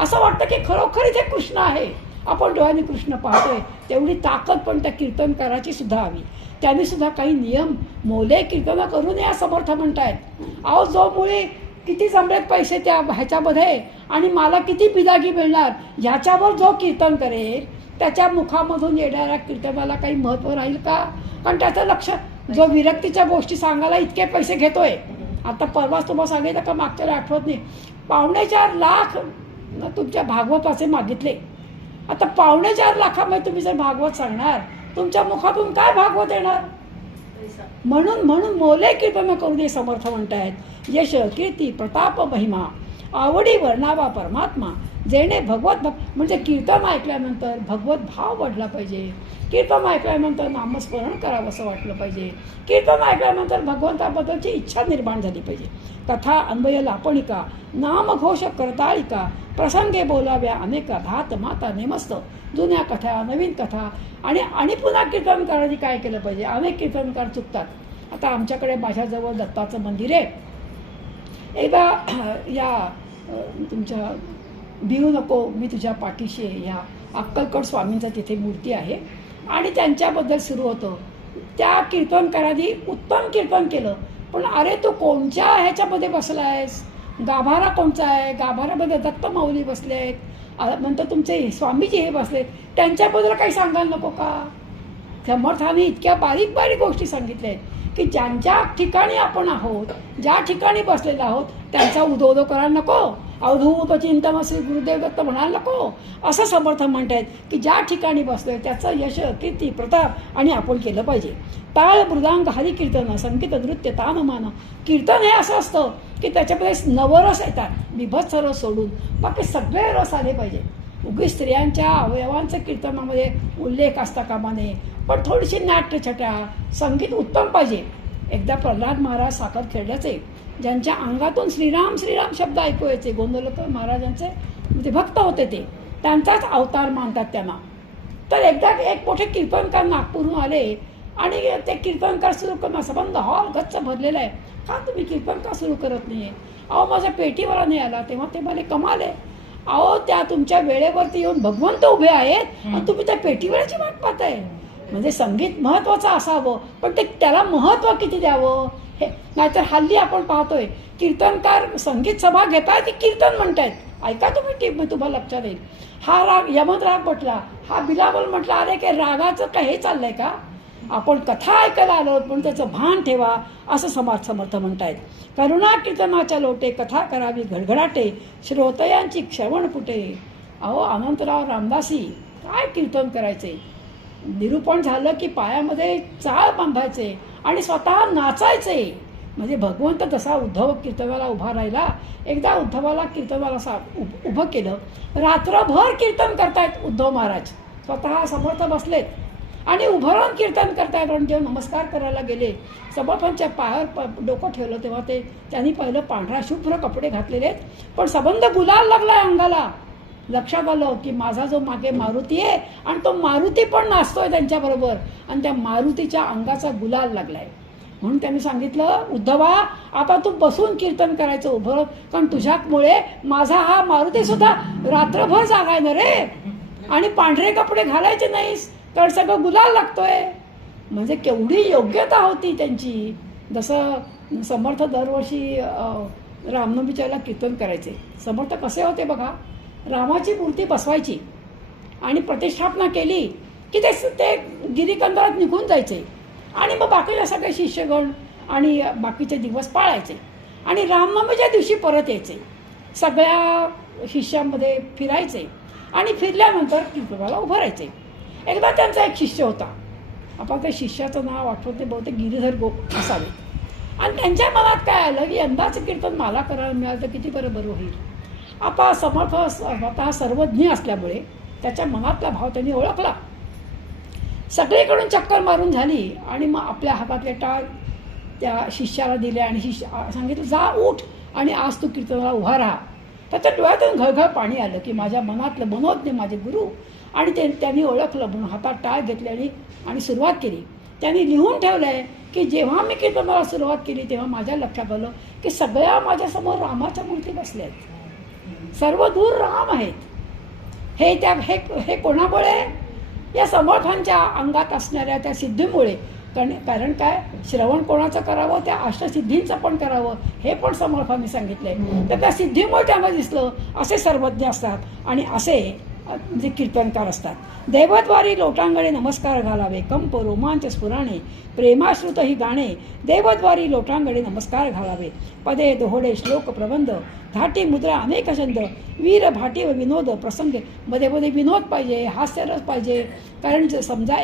असं वाटतं की खरोखर इथे कृष्ण आहे. आपण डोळ्यांनी कृष्ण पाहतोय. तेवढी ताकद पण त्या कीर्तनकाराची सुद्धा हवी. त्यांनी सुद्धा काही नियम मोले कीर्तनं करून या समर्थ म्हणतायत. अहो, जो मुळे किती जमलेत पैसे त्या ह्याच्यामध्ये आणि मला किती बिदागी मिळणार ह्याच्यावर जो कीर्तन करेल त्याच्या मुखामधून येणाऱ्या कीर्तनाला काही महत्त्व राहील का? कारण त्याचं लक्ष जो विरक्तीच्या गोष्टी सांगायला इतके पैसे घेतोय. आता परवाच तुम्हाला सांगितलं का, मागच्याला आठवत नाही, 4.25 लाख तुमच्या भागवताचे मागितले. आता 4.25 लाखामध्ये तुम्ही जर भागवत सांगणार, तुमच्या मुखातून काय भागवत येणार? म्हणून मोले कीर्तन करून हे समर्थ म्हणतायत. यश कीर्ती प्रताप महिमा आवडी वर्णावा परमात्मा, जेणे भगवत म्हणजे कीर्तन ऐकल्यानंतर भगवत भाव वाढला पाहिजे. कीर्तन ऐकल्यानंतर नामस्मरण करावं असं वाटलं पाहिजे. कीर्तन ऐकल्यानंतर भगवंताबद्दलची इच्छा निर्माण झाली पाहिजे. कथा अन्वय लापणिका नामघोष करताळिका, प्रसंगे बोलाव्या अनेका, भात माता नेमस्त, जुन्या कथा नवीन कथा. आणि पुन्हा कीर्तनकारांनी काय केलं पाहिजे? अनेक कीर्तनकार चुकतात. आता आमच्याकडे माझ्याजवळ दत्ताचं मंदिर आहे. एकदा या तुमच्या भिवू नको मी तुझ्या पाठीशी आहे, ह्या अक्कलकोट स्वामींचा तिथे मूर्ती आहे आणि त्यांच्याबद्दल सुरू होतं. त्या कीर्तनकारांनी उत्तम कीर्तन केलं, पण अरे तू कोणत्या ह्याच्यामध्ये बसला आहेस? गाभारा कोणचा आहे? गाभाऱ्यामध्ये दत्त माऊली बसले आहेत, नंतर तुमचे स्वामीजी हे बसलेत, त्यांच्याबद्दल काही सांगायला नको का? समर्थाने इतक्या बारीक बारीक गोष्टी सांगितल्या आहेत की ज्यांच्या ठिकाणी आपण आहोत, ज्या ठिकाणी बसलेलो आहोत, त्यांचा उदो करायला नको. अवधूत चिंतन श्री गुरुदेव दत्त म्हणायला नको. असं समर्थ म्हणतायत की ज्या ठिकाणी बसलोय त्याचं यश कीर्ती प्रताप आणि आपण केलं पाहिजे. ताळ मृदांग हरी कीर्तन संगीत नृत्य तानमान. कीर्तन हे असं असतं की त्याच्यामध्ये नवरस येतात, बिभत्स रस सोडून बाकी सगळे रस आले पाहिजे. उगीच स्त्रियांच्या अवयवांचं कीर्तनामध्ये उल्लेख असता कामा नये, पण थोडीशी नाट्यछटा, संगीत उत्तम पाहिजे. एकदा प्रल्हाद महाराज साखर खेळल्याचे, ज्यांच्या अंगातून श्रीराम श्रीराम शब्द ऐकू यायचे, गोंदवलेकर महाराजांचे ते भक्त होते, त्यांचाच अवतार मानतात त्यांना. तर एकदा एक मोठे कीर्तनकार नागपूरहून आले आणि ते कीर्तनकार सुरू करणं, संबंध हॉल गच्च भरलेला आहे. का तुम्ही कीर्तन का सुरू करत नाही? अहो, माझ्या पेटीवाला नाही आला. तेव्हा ते मला कमाल आहे. अहो, त्या तुमच्या वेळेवरती येऊन भगवंत उभे आहेत आणि तुम्ही त्या पेटीवाल्याची वाट पाहताय. म्हणजे संगीत महत्त्वाचं असावं, पण त्याला महत्त्व किती द्यावं हे. नाहीतर हल्ली आपण पाहतोय कीर्तनकार संगीत सभा घेताय ती कीर्तन म्हणतायत. ऐका तुम्ही टीप, तुम्हाला लक्षात येईल. हा राग यमन राग म्हटला, हा बिलावल म्हटला. अरे काय रागाचं काय हे चाललंय का? आपण कथा ऐकायला आलो पण त्याचं भान ठेवा असं समर्थ म्हणतायत. करुणा कीर्तनाच्या लोटे कथा करावी घडघडाटे, श्रोतयांची क्षवण फुटे. अहो, अनंतराव रामदासी काय कीर्तन करायचे. निरूपण झालं की पायामध्ये चाळ बांधायचे आणि स्वतः नाचायचे. म्हणजे भगवंत तसा उद्धव कीर्तनाला उभा राहिला. एकदा उद्धवाला कीर्तनाला उभं केलं. रात्रभर कीर्तन करतायत उद्धव महाराज, स्वतः समर्थ बसलेत आणि उभं राहून कीर्तन करतायत. आणि जेव्हा नमस्कार करायला गेले, समर्थांच्या पायावर डोकं ठेवलं, तेव्हा त्यांनी पहिलं पांढरा शुभ्र कपडे घातलेले आहेत, पण सबंध गुलाल लागलाय अंगाला. लक्षात आलं की माझा जो मागे मारुती आहे आणि तो मारुती पण नाचतोय त्यांच्याबरोबर, आणि त्या मारुतीच्या अंगाचा गुलाल लागलाय. म्हणून त्यांनी सांगितलं, उद्धवा आता तू बसून कीर्तन करायचं उभं, कारण तुझ्यामुळे माझा हा मारुती सुद्धा रात्रभर जागाय ना रे, आणि पांढरे कपडे घालायचे नाहीस कारण सगळं गुलाल लागतोय. म्हणजे केवढी योग्यता होती त्यांची. जसं समर्थ दरवर्षी रामनवमीच्या वेळेला कीर्तन करायचे. समर्थ कसे होते बघा, रामाची मूर्ती बसवायची आणि प्रतिष्ठापना केली की ते गिरीकंदरात निघून जायचे, आणि मग बाकीचे सगळे शिष्यगण आणि बाकीचे दिवस पाळायचे, आणि रामनवमीच्या दिवशी परत यायचे. सगळ्या शिष्यांमध्ये फिरायचे आणि फिरल्यानंतर कीर्तनाला उभं राहायचे. एकदा त्यांचा एक शिष्य होता, आपण त्या शिष्याचं नाव आठवते, बहुतेक गिरीधर असावे. आणि त्यांच्या मनात काय आलं की यंदाचं कीर्तन मला करायला मिळालं तर किती बरं होईल. आता समर्थ स्वतः सर्वज्ञ असल्यामुळे त्याच्या मनातला भाव त्यांनी ओळखला. सगळीकडून चक्कर मारून झाली आणि मग आपल्या हातातले टाळ त्या शिष्याला दिले आणि शिष्य सांगितलं, जा उठ आणि आज तू कीर्तनाला उभा राहा. त्याच्या डोळ्यातून घळघळ पाणी आलं की माझ्या मनातलं मनोज्ञ माझे गुरु. आणि त्यांनी ओळखलं म्हणून हातात टाळ घेतली आणि सुरुवात केली. त्यांनी लिहून ठेवलं आहे की जेव्हा मी कीर्तनाला सुरुवात केली तेव्हा माझ्या लक्षात आलं की सगळ्या माझ्यासमोर रामाच्या मूर्ती बसल्या आहेत, सर्व दूर राम आहेत. हे कोणामुळे? या समर्थांच्या अंगात असणाऱ्या त्या सिद्धीमुळे. कारण काय, श्रवण कोणाचं करावं, त्या अष्टसिद्धींचं पण करावं, हे पण समर्थांनी सांगितलंय. तर त्या सिद्धीमुळे त्यांना दिसलं. असे सर्वज्ञ असतात आणि असे म्हणजे कीर्तनकार असतात. देवद्वारी लोटांगणे नमस्कार घालावे, कंप रोमांच स्फुराणे, प्रेमाश्रुत ही गाणे. देवद्वारी लोटांगणे नमस्कार घालावे, पदे दोहोडे श्लोक प्रबंध, धाटी मुद्रा अनेक छंद, वीर भाटी व विनोद प्रसंग. मध्ये मध्ये विनोद पाहिजे, हास्यरस पाहिजे. कारण समजा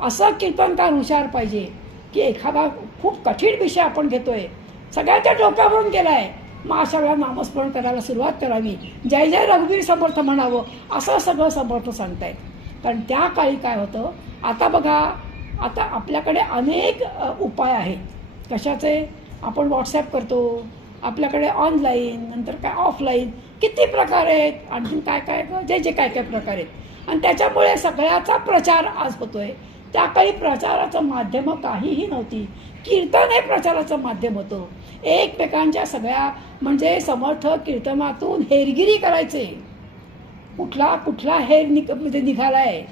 असं कीर्तनकार हुशार पाहिजे की एखादा खूप कठीण विषय आपण घेतोय, सगळ्याच्या डोक्यावरून गेलाय, मग अशा वेळा नामस्मरण करायला सुरुवात करावी, जय जय रघुवीर समर्थ म्हणावं, असं सगळं समर्थ सांगतायत. कारण त्या काळी काय होतं, आता बघा, आता आपल्याकडे अनेक उपाय आहेत. कशाचे? आपण व्हॉट्सॲप करतो, आपल्याकडे ऑनलाईन, नंतर काय ऑफलाईन, किती प्रकार आहेत, आणखीन काय काय जे काय काय प्रकार आहेत. आणि त्याच्यामुळे सगळ्याचा प्रचार आज होतोय. त्या काळी प्रचाराचं माध्यम काहीही नव्हती. कीर्तन हे प्रचाराचं माध्यम होतं. एकमेकांच्या सगळ्या म्हणजे समर्थ कीर्तनातून हेरगिरी करायचे. कुठला हेर म्हणजे निघालाय,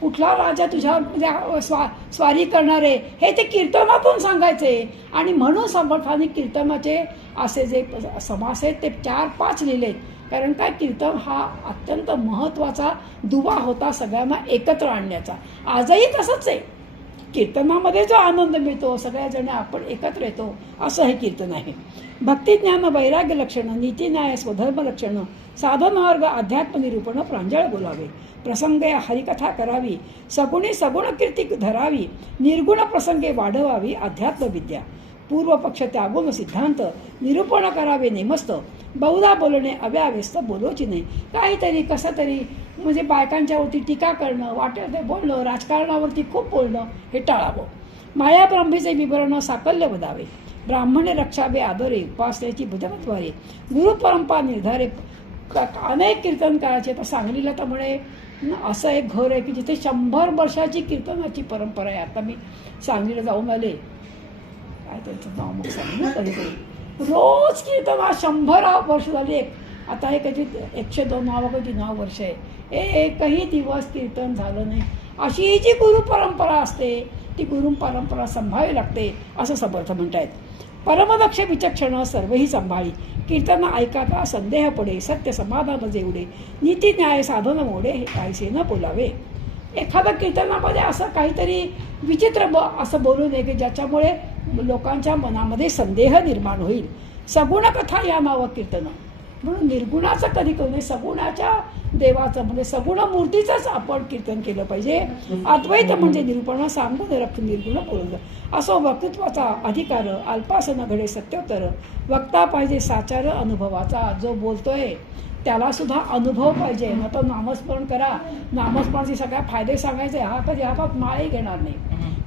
कुठला राजा तुझ्या म्हणजे स्वारी करणार आहे, हे ते कीर्तनातून सांगायचे. आणि म्हणून समर्थांनी कीर्तनाचे असे जे समास आहेत ते 4-5 लिहिलेत. कारण काय, कीर्तन हा अत्यंत महत्त्वाचा दुवा होता सगळ्यांना एकत्र आणण्याचा. आजही तसंच आहे. कीर्तनामध्ये जो आनंद मिळतो, सगळ्याजण आपण एकत्र येतो, असं हे कीर्तन आहे. भक्ती ज्ञान वैराग्य लक्षणं, नीती न्याय स्वधर्म लक्षणं, साधन मार्ग अध्यात्म निरूपण प्रांजळ बोलावे, प्रसंगे हरिकथा करावी, सगुणी सगुण कीर्ती धरावी, निर्गुण प्रसंगे वाढवावी अध्यात्म विद्या, पूर्वपक्ष त्यागुण सिद्धांत निरूपण करावे नेमस्त, बहुधा बोलणे अव्याव्यस्त बोलोची नाही. काहीतरी कसं तरी म्हणजे बायकांच्यावरती टीका करणं, वाटेल ते बोलणं, राजकारणावरती खूप बोलणं हे टाळावं. माया ब्रह्मीचे विवरण साकल्य बदावे, ब्राह्मणे रक्षावे आदरे, उपासनेची भजनद्वारे, गुरुपरंपरा निर्धारे. अनेक कीर्तनकाराचे आता सांगलीला तर म्हणे असं एक घर आहे की जिथे 100 वर्षाची कीर्तनाची परंपरा आहे. आता मी सांगलीला जाऊन आले, काय त्यांचं नाव मग सांगितलं कधीतरी, रोज कीर्तन 100 वर्ष झाली. आता हे कधी 102 वर्ष आहे, एकही दिवस कीर्तन झालं नाही. अशी ही जी गुरुपरंपरा असते ती गुरुपरंपरा सांभाळावी लागते असं समर्थ म्हणतायत. परमदक्ष विचक्षण सर्वही सांभाळी, कीर्तन ऐकाता संदेह पडे, सत्य समाधान जेवढे, नीती न्याय साधन मोडे, हे काहीसे न बोलावे. एखाद्या कीर्तनामध्ये असं काहीतरी विचित्र असं बोलू नये की ज्याच्यामुळे लोकांच्या मनामध्ये संदेह निर्माण होईल. सगुण कथा या नावं कीर्तन, म्हणून निर्गुणाचं कधी करू नये. सगुणाच्या देवाचं म्हणजे सगुण मूर्तीचंच आपण कीर्तन केलं पाहिजे. अद्वैत म्हणजे निरूपण सांगून रक्त निर्गुण बोललं असो वक्तृत्वाचा अधिकार अल्पासन घडे सत्योत्तर वक्ता पाहिजे साचार अनुभवाचा. जो बोलतोय त्याला सुद्धा अनुभव पाहिजे. मग तो नामस्मरण करा, नामस्मरणाचे सगळ्या फायदे सांगायचे, हा कधी हातात माळही घेणार नाही.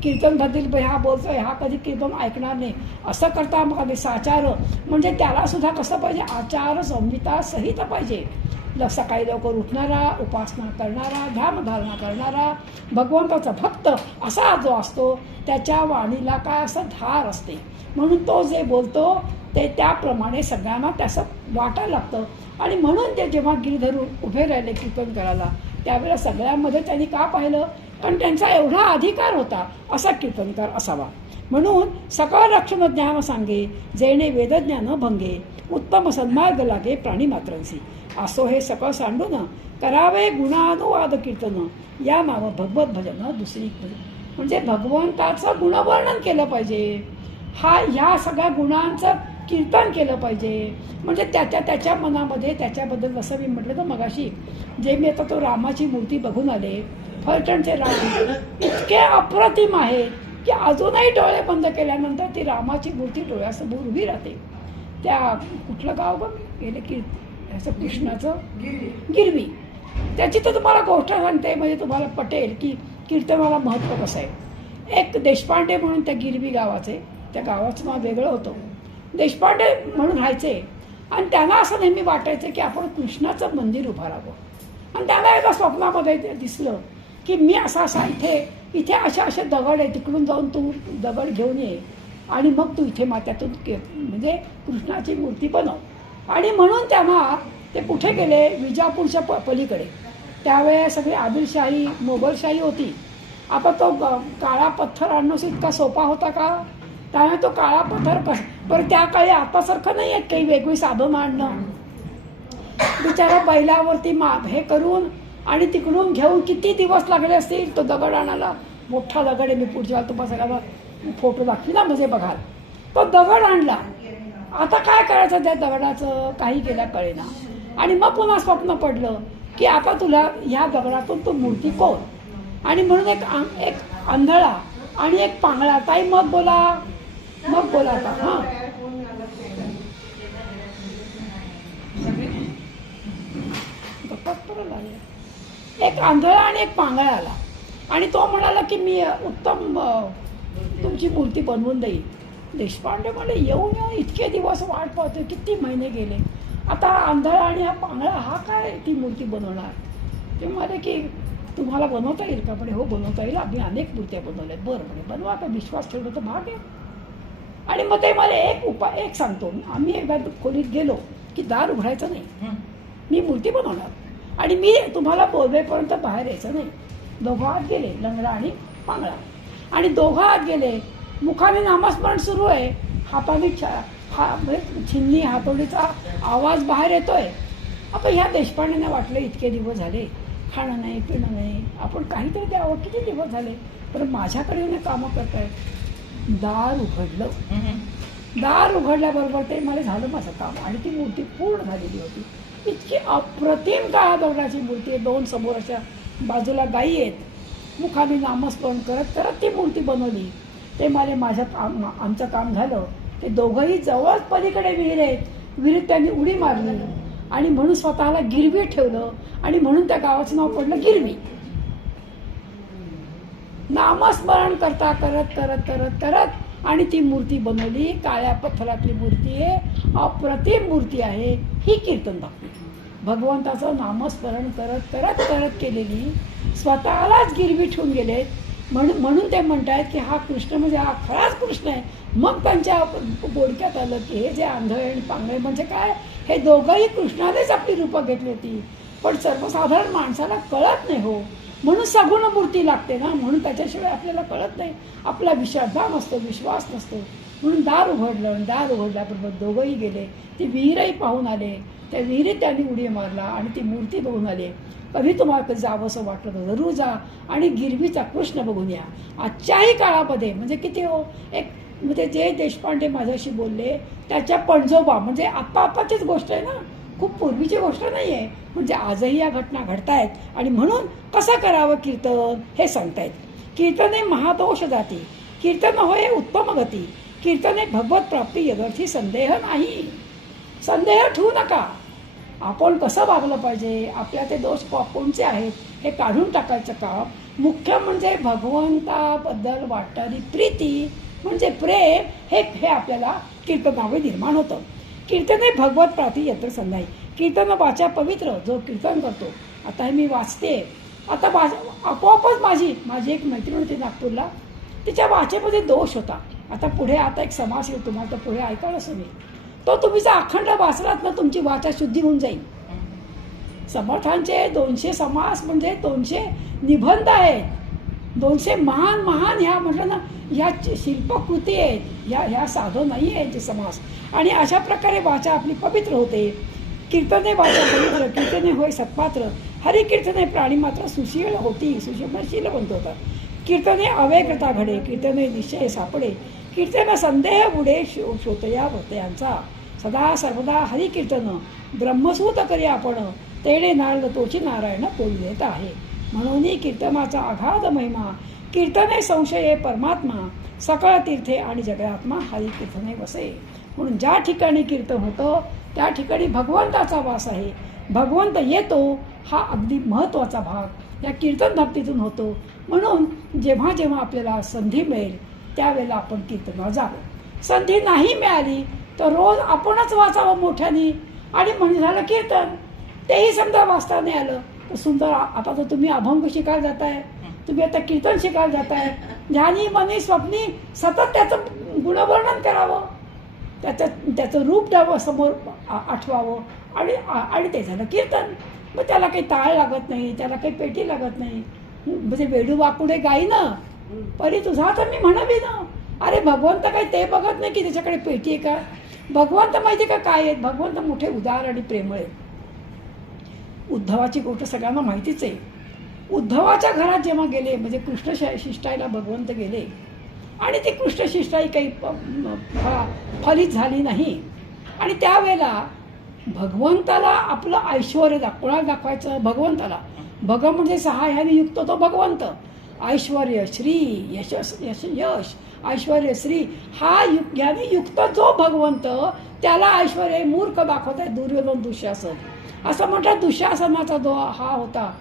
कीर्तन बद्दल हा बोलतोय, हा कधी कीर्तन ऐकणार नाही. असं करता मग साचार म्हणजे त्याला सुद्धा कसं पाहिजे, आचार संहिता सहित पाहिजे. सकाळी लवकर उठणारा, उपासना करणारा, ध्यानधारणा करणारा, भगवंताचा भक्त असा जो असतो त्याच्या वाणीला काय असं धार असते. म्हणून तो जे बोलतो ते त्याप्रमाणे सगळ्यांना त्याचं वाटायला लागतं. आणि म्हणून ते जेव्हा गिरधरून उभे राहिले कीर्तन करायला त्यावेळेला सगळ्यांमध्ये त्यांनी का पाहिलं, कारण त्यांचा एवढा अधिकार होता असा कीर्तनकार असावा. म्हणून सकळ रक्षण ज्ञान सांगे जेणे वेदज्ञान भंगे उत्तम सन्मार्ग लागे प्राणी मात्रांसी. असो हे सकळ सांडून करावे गुणानुवाद कीर्तन या नाव भगवत भजन दुसरी. म्हणजे भगवंताचं गुणवर्णन केलं पाहिजे, ह्या सगळ्या गुणांचं कीर्तन केलं पाहिजे. म्हणजे त्याच्या मनामध्ये त्याच्याबद्दल जसं मी म्हटलं तर मगाशी जे मी आता तो रामाची मूर्ती बघून आले, फलटणचे राम इतके अप्रतिम आहे की अजूनही डोळे बंद केल्यानंतर ती रामाची मूर्ती डोळ्यासमोर उभी राहते. त्या कुठलं गाव बघ गेले की ह्याचं कृष्णाचं गिरवी, त्याची तर तुम्हाला गोष्ट सांगते म्हणजे तुम्हाला पटेल की कीर्तनाला महत्त्व कसं आहे. एक देशपांडे म्हणून त्या गिरवी गावाचे, त्या गावाचं नाव वेगळं होतं, देशपांडे म्हणून राहायचे. आणि त्यांना असं नेहमी वाटायचं की आपण कृष्णाचं मंदिर उभारावं. आणि त्याला एकदा स्वप्नामध्ये दिसलं की मी असा इथे अशा दगड आहे, तिकडून जाऊन तू दगड घेऊन ये आणि मग तू इथे मात्यातून म्हणजे कृष्णाची मूर्ती बनव. आणि म्हणून त्यांना ते कुठे गेले, विजापूरच्या पलीकडे. त्यावेळेस सगळी आदिलशाही मोगलशाही होती. आता तो काळा पत्थर आणणं इतका सोपा होता का, त्यामुळे तो काळा पत्थर बरं त्या काळी आतासारखं नाही आहेत काही वेगळी साधनं आणणं. बिचारा बैलावरती हे करून आणि तिकडून घेऊन किती दिवस लागले असतील तो दगड आणायला. मोठा दगड आहे, मी पुढच्या तुम्हाला सगळ्याला फोटो दाखविला म्हणजे बघाल. तो दगड आणला, आता काय करायचं त्या दगडाचं काही केल्या कळेना. आणि मग पुन्हा स्वप्न पडलं की आता तुला ह्या दगडातून तू मूर्ती कोण. आणि म्हणून एक आंधळा आणि एक पांगळा. ताई मग बोला आता. हां एक आंधळा आणि एक पांगळा आला आणि तो म्हणाला की मी उत्तम तुमची मूर्ती बनवून देईल. देशपांडे म्हणे येऊन इतके दिवस वाट पाहतोय, किती महिने गेले, आता आंधळा आणि हा पांगळा हा काय ती मूर्ती बनवणार. ते म्हणाले की तुम्हाला बनवता येईल का. म्हणे हो बनवता येईल, आम्ही अनेक मूर्त्या बनवल्यात. बरं म्हणे बनवा, आता विश्वास ठेवला तर भाग आहे. आणि मग ते मला एक सांगतो, आम्ही एकदा खोलीत गेलो की दार उघडायचं नाही, मी मूर्ती बनवणार आणि मी तुम्हाला बोलवेपर्यंत बाहेर यायचं नाही. दोघं आत गेले, लंगडा आणि पांगळा, आणि दोघं आत गेले. मुखाने नामस्मरण सुरू आहे, हाताने म्हणजे छिन्नी हातोडीचा आवाज बाहेर येतोय. आता ह्या देशपांडेंना वाटलं इतके दिवस झाले, खाणं नाही पिणं नाही, आपण काहीतरी द्यावं, किती दिवस झाले, तर माझ्याकडे येऊन कामं करताय. दार उघडलं, दार उघडल्याबरोबर ते मला झालं माझं काम आणि ती मूर्ती पूर्ण झालेली होती. इतकी अप्रतिम काळा दगडाची मूर्ती आहे. दोन समोर अशा बाजूला गायी आहेत, मुखाने नामस्मरण करत करत ती मूर्ती बनवली. ते मला आमचं काम झालं. ते दोघंही जवळच पलीकडे विहीर आहेत, विहिरीत त्यांनी उडी मारली आणि म्हणून स्वतःला गिरवी ठेवलं आणि म्हणून त्या गावाचं नाव पडलं गिरवी. नामस्मरण करता करत करत करत करत आणि ती मूर्ती बनवली. काळ्या पत्थरातली मूर्ती आहे, अप्रतिम मूर्ती आहे. ही कीर्तन भक्ती भगवंताचं नामस्मरण करत करत करत केलेली, स्वतःलाच गिरवी ठेवून गेलेत. म्हणून ते म्हणतायत की हा कृष्ण म्हणजे हा खराच कृष्ण आहे. मग त्यांच्या बोडक्यात आलं की हे जे आंधळे आणि पांगळे म्हणजे काय, हे दोघंही कृष्णानेच आपली रूपं घेतली होती. पण सर्वसाधारण माणसाला कळत नाही हो, म्हणून सगुण मूर्ती लागते ना, म्हणून त्याच्याशिवाय आपल्याला कळत नाही. आपला श्रद्धा नसतो, विश्वास नसतो. म्हणून दार उघडलं, दार उघडल्याबरोबर दोघंही गेले. ती विहीरही पाहून आले, त्या विहिरीत त्यांनी उडी मारला आणि ती मूर्ती बघून आले. कधी तुम्हाला जावंसं वाटलं तर जरूर जा आणि गिरवीचा कृष्ण बघून या. आजच्याही काळामध्ये म्हणजे किती हो, एक म्हणजे जे देशपांडे माझ्याशी बोलले त्याच्या पणजोबा म्हणजे आत्ताचीच गोष्ट आहे ना, खूप पूर्वीची गोष्ट नाही आहे, म्हणजे आजही या घटना घडतायत आणि म्हणून कसं करावं कीर्तन हे सांगतायत. कीर्तने महादोष जाती, कीर्तन होय उत्तम गती, कीर्तने भगवत प्राप्ती यदर्थी संदेह नाही. संदेह ठेवू नका. आपण कसं वागलं पाहिजे, आपल्या ते दोष कोणचे आहेत हे काढून टाकायचं काम. मुख्य म्हणजे भगवंताबद्दल वाटणारी प्रीती म्हणजे प्रेम हे आपल्याला कीर्तनामुळे निर्माण होतं. कीर्तने भगवत प्राप्ती यत्र संध्याय. कीर्तन वाचा पवित्र जो कीर्तन करतो. आता हे मी वाचते, आता आपोआपच माझी एक मैत्रीण होती नागपूरला, तिच्या वाचेमध्ये दोष होता. आता पुढे आता एक समास येईल तुम्हाला, तर पुढे ऐकायलाच मी तो तुम्ही जर अखंड वाचलात ना तुमची वाचा शुद्धी होऊन जाईल. समर्थांचे 200 समास म्हणजे 200 निबंध आहेत. 200 महान महान ह्या म्हटलं ना ह्या शिल्पकृती आहेत, ह्या साधो नाही आहेत जे समास. आणि अशा प्रकारे वाचा आपली पवित्र होते. कीर्तने वाचा पवित्र, कीर्तने होय सत्पात्र, हरी कीर्तने प्राणी मात्र सुशील होती. सुशील बनत होता. कीर्तने अवेकृता घडे, कीर्तने निश्चय सापडे, कीर्तन संदेह बुडे शोतया होत्यांचा. सदा सर्वदा हरी कीर्तन ब्रह्मसूत करी आपण, तेडे नारळ तोची नारायण पोळी देत आहे. म्हणून कीर्तनाचा अगाध महिमा, कीर्तने संशये परमात्मा, सकळ तीर्थे आणि जगदात्मा हरी कीर्तने वसे. म्हणून ज्या ठिकाणी कीर्तन होतं त्या ठिकाणी भगवंताचा वास आहे. भगवंत येतो हा अगदी महत्त्वाचा भाग या कीर्तन भक्तीतून होतो. म्हणून जेव्हा जेव्हा आपल्याला संधी मिळेल त्यावेळेला आपण कीर्तनाला जावं. संधी नाही मिळाली तर रोज आपणच वाचावं मोठ्याने आणि म्हणजे झालं कीर्तन. तेही समजा वाचता नाही आलं तर सुंदर. आता तर तुम्ही अभंग शिकायला जाताय, तुम्ही आता कीर्तन शिकायला जाताय. ध्यानी मनी स्वप्नी सतत त्याचं गुणवर्णन करावं, त्याचं रूप द्यावं, समोर आठवावं आणि ते झालं कीर्तन. मग त्याला काही टाळ लागत नाही, त्याला काही पेटी लागत नाही. म्हणजे वेडू वाकुडे गाईनं परी तुझा तर मी म्हणावी ना. अरे भगवंत काही ते बघत नाही की त्याच्याकडे पेटी आहे का. भगवंत माहिती का काय आहेत. भगवंत मोठे उदार आणि प्रेमळ आहेत. उद्धवाची गोष्ट सगळ्यांना माहितीच आहे. उद्धवाच्या घरात जेव्हा गेले म्हणजे कृष्ण शिष्टाईला भगवंत गेले आणि ती कृष्ण शिष्टाई काही फलित झाली नाही. आणि त्यावेळेला भगवंताला आपलं ऐश्वर कोणाला दाखवायचं. भगवंताला. भग म्हणजे 6 ह्याने युक्त तो भगवंत. ऐश्वर्य श्री यश ऐश्वर्य श्री हा याने युक्त जो भगवंत त्याला ऐश्वर्य मूर्ख दाखवत आहे दुर्योधन दुःशासन. असं म्हटलं दुःशासनाचा जो हा होता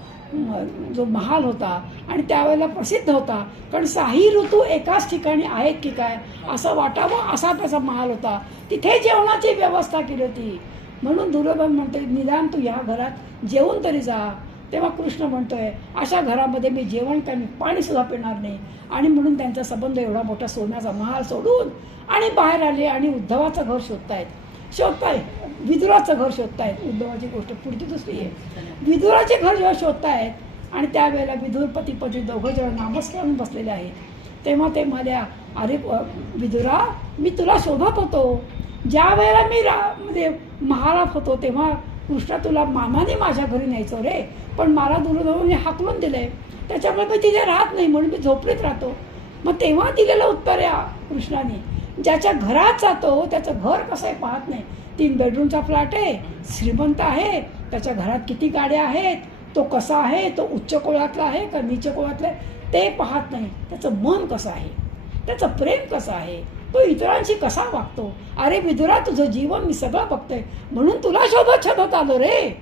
जो महाल होता आणि त्यावेळेला प्रसिद्ध होता. कारण 6 ऋतू एकाच ठिकाणी आहेत की काय असं वाटावं असा त्याचा महाल होता. तिथे जेवणाची व्यवस्था केली होती. म्हणून दुर्योधन म्हणते निदान तू या घरात जेवून तरी जा. तेव्हा कृष्ण म्हणतोय अशा घरामध्ये मी जेवण काय पाणी सुद्धा पिणार नाही. आणि म्हणून त्यांचा संबंध एवढा मोठा सोन्याचा महाल सोडून आणि बाहेर आले आणि उद्धवाचं घर शोधताय विदुराचं घर शोधतायत. उद्धवाची गोष्ट पुढची दुसरी आहे. विदुराचे घर जेव्हा शोधतायत आणि त्यावेळेला विदुर पती दोघं जण नामस्मरण बसलेले आहेत. तेव्हा ते म्हणाल्या अरे विदुरा मी तुला शोधत होतो. ज्या वेळेला मी म्हणजे महालात होतो तेव्हा कृष्ण तुला मामाने माझ्या घरी न्यायचो रे, पण मला दुर्योधनाने हाकलून दिलंय. त्याच्यामुळे मी तिथे राहत नाही म्हणून मी झोपडीत राहतो. मग तेव्हा दिलेलं उत्तर या कृष्णाने ज्याच्या घरात जातो त्याचं घर कसं आहे पाहत नाही. 3 बेडरूमचा फ्लॅट आहे, श्रीमंत आहे, त्याच्या घरात किती गाड्या आहेत, तो कसा आहे, तो उच्च कुळातला आहे का नीच कुळातला आहे ते पाहत नाही. त्याचं मन कसं आहे, त्याचं प्रेम कसं आहे, तो इतरांशी कसा वागतो. अरे विदुरा तुझं जीवन मी सगळं बघतोय म्हणून तुला शोधत आलो रे.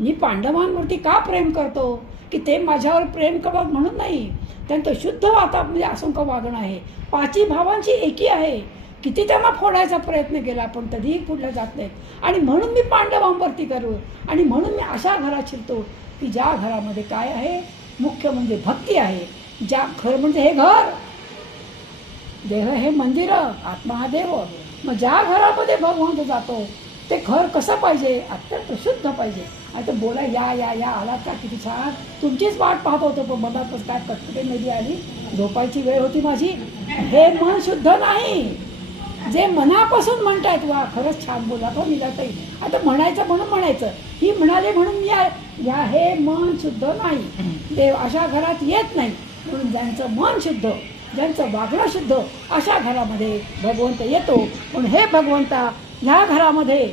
मी पांडवांवरती का प्रेम करतो की ते माझ्यावर प्रेम करत म्हणून नाही. त्यांचं शुद्ध म्हणजे असंख्य वागणं आहे. 5 भावांची एकी आहे. किती त्यांना फोडायचा प्रयत्न केला पण कधीही पुढल्या जात नाहीत. आणि म्हणून मी पांडवांवरती करू आणि म्हणून मी अशा घरात शिरतो की ज्या घरामध्ये काय आहे मुख्य म्हणजे भक्ती आहे. ज्या घर म्हणजे हे घर, देह हे मंदिर, आत्मा हा देव. मग ज्या घरामध्ये भगवंत जातो ते घर कसं पाहिजे अत्यंत शुद्ध पाहिजे. आता बोला या आलात का किती छान तुमचीच वाट पाहत होतो पण मधातच काय कटकटे नदी आली झोपायची वेळ होती माझी. हे मन शुद्ध नाही. जे मनापासून म्हणतायत वा खरंच छान बोला तो निघाताई. आता म्हणायचं म्हणून म्हणायचं ही म्हणाले म्हणून या हे मन शुद्ध नाही. देव अशा घरात येत नाही. म्हणून ज्यांचं मन शुद्ध ज्यांचं वागणं शुद्ध अशा घरामध्ये भगवंत येतो. म्हणून हे भगवंता ह्या घरामध्ये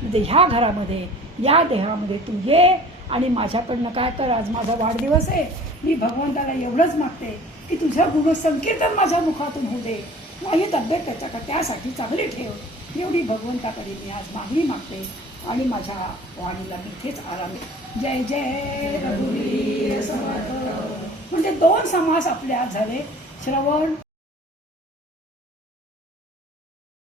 म्हणजे ह्या घरामध्ये या देहामध्ये तू ये आणि माझ्याकडनं काय कर. आज माझा वाढदिवस आहे. मी भगवंताला एवढंच मागते की तुझं गुणसंकीर्तन माझ्या मुखातून होऊ दे. माझी तब्येत त्यासाठी चांगली ठेव. एवढी भगवंताकडे मी आज मागणी मागते आणि माझ्या वाणीला मी इथेच आराम. जय जय रघुवीर समर्थ. म्हणजे 2 समास आपले आज झाले. श्रवण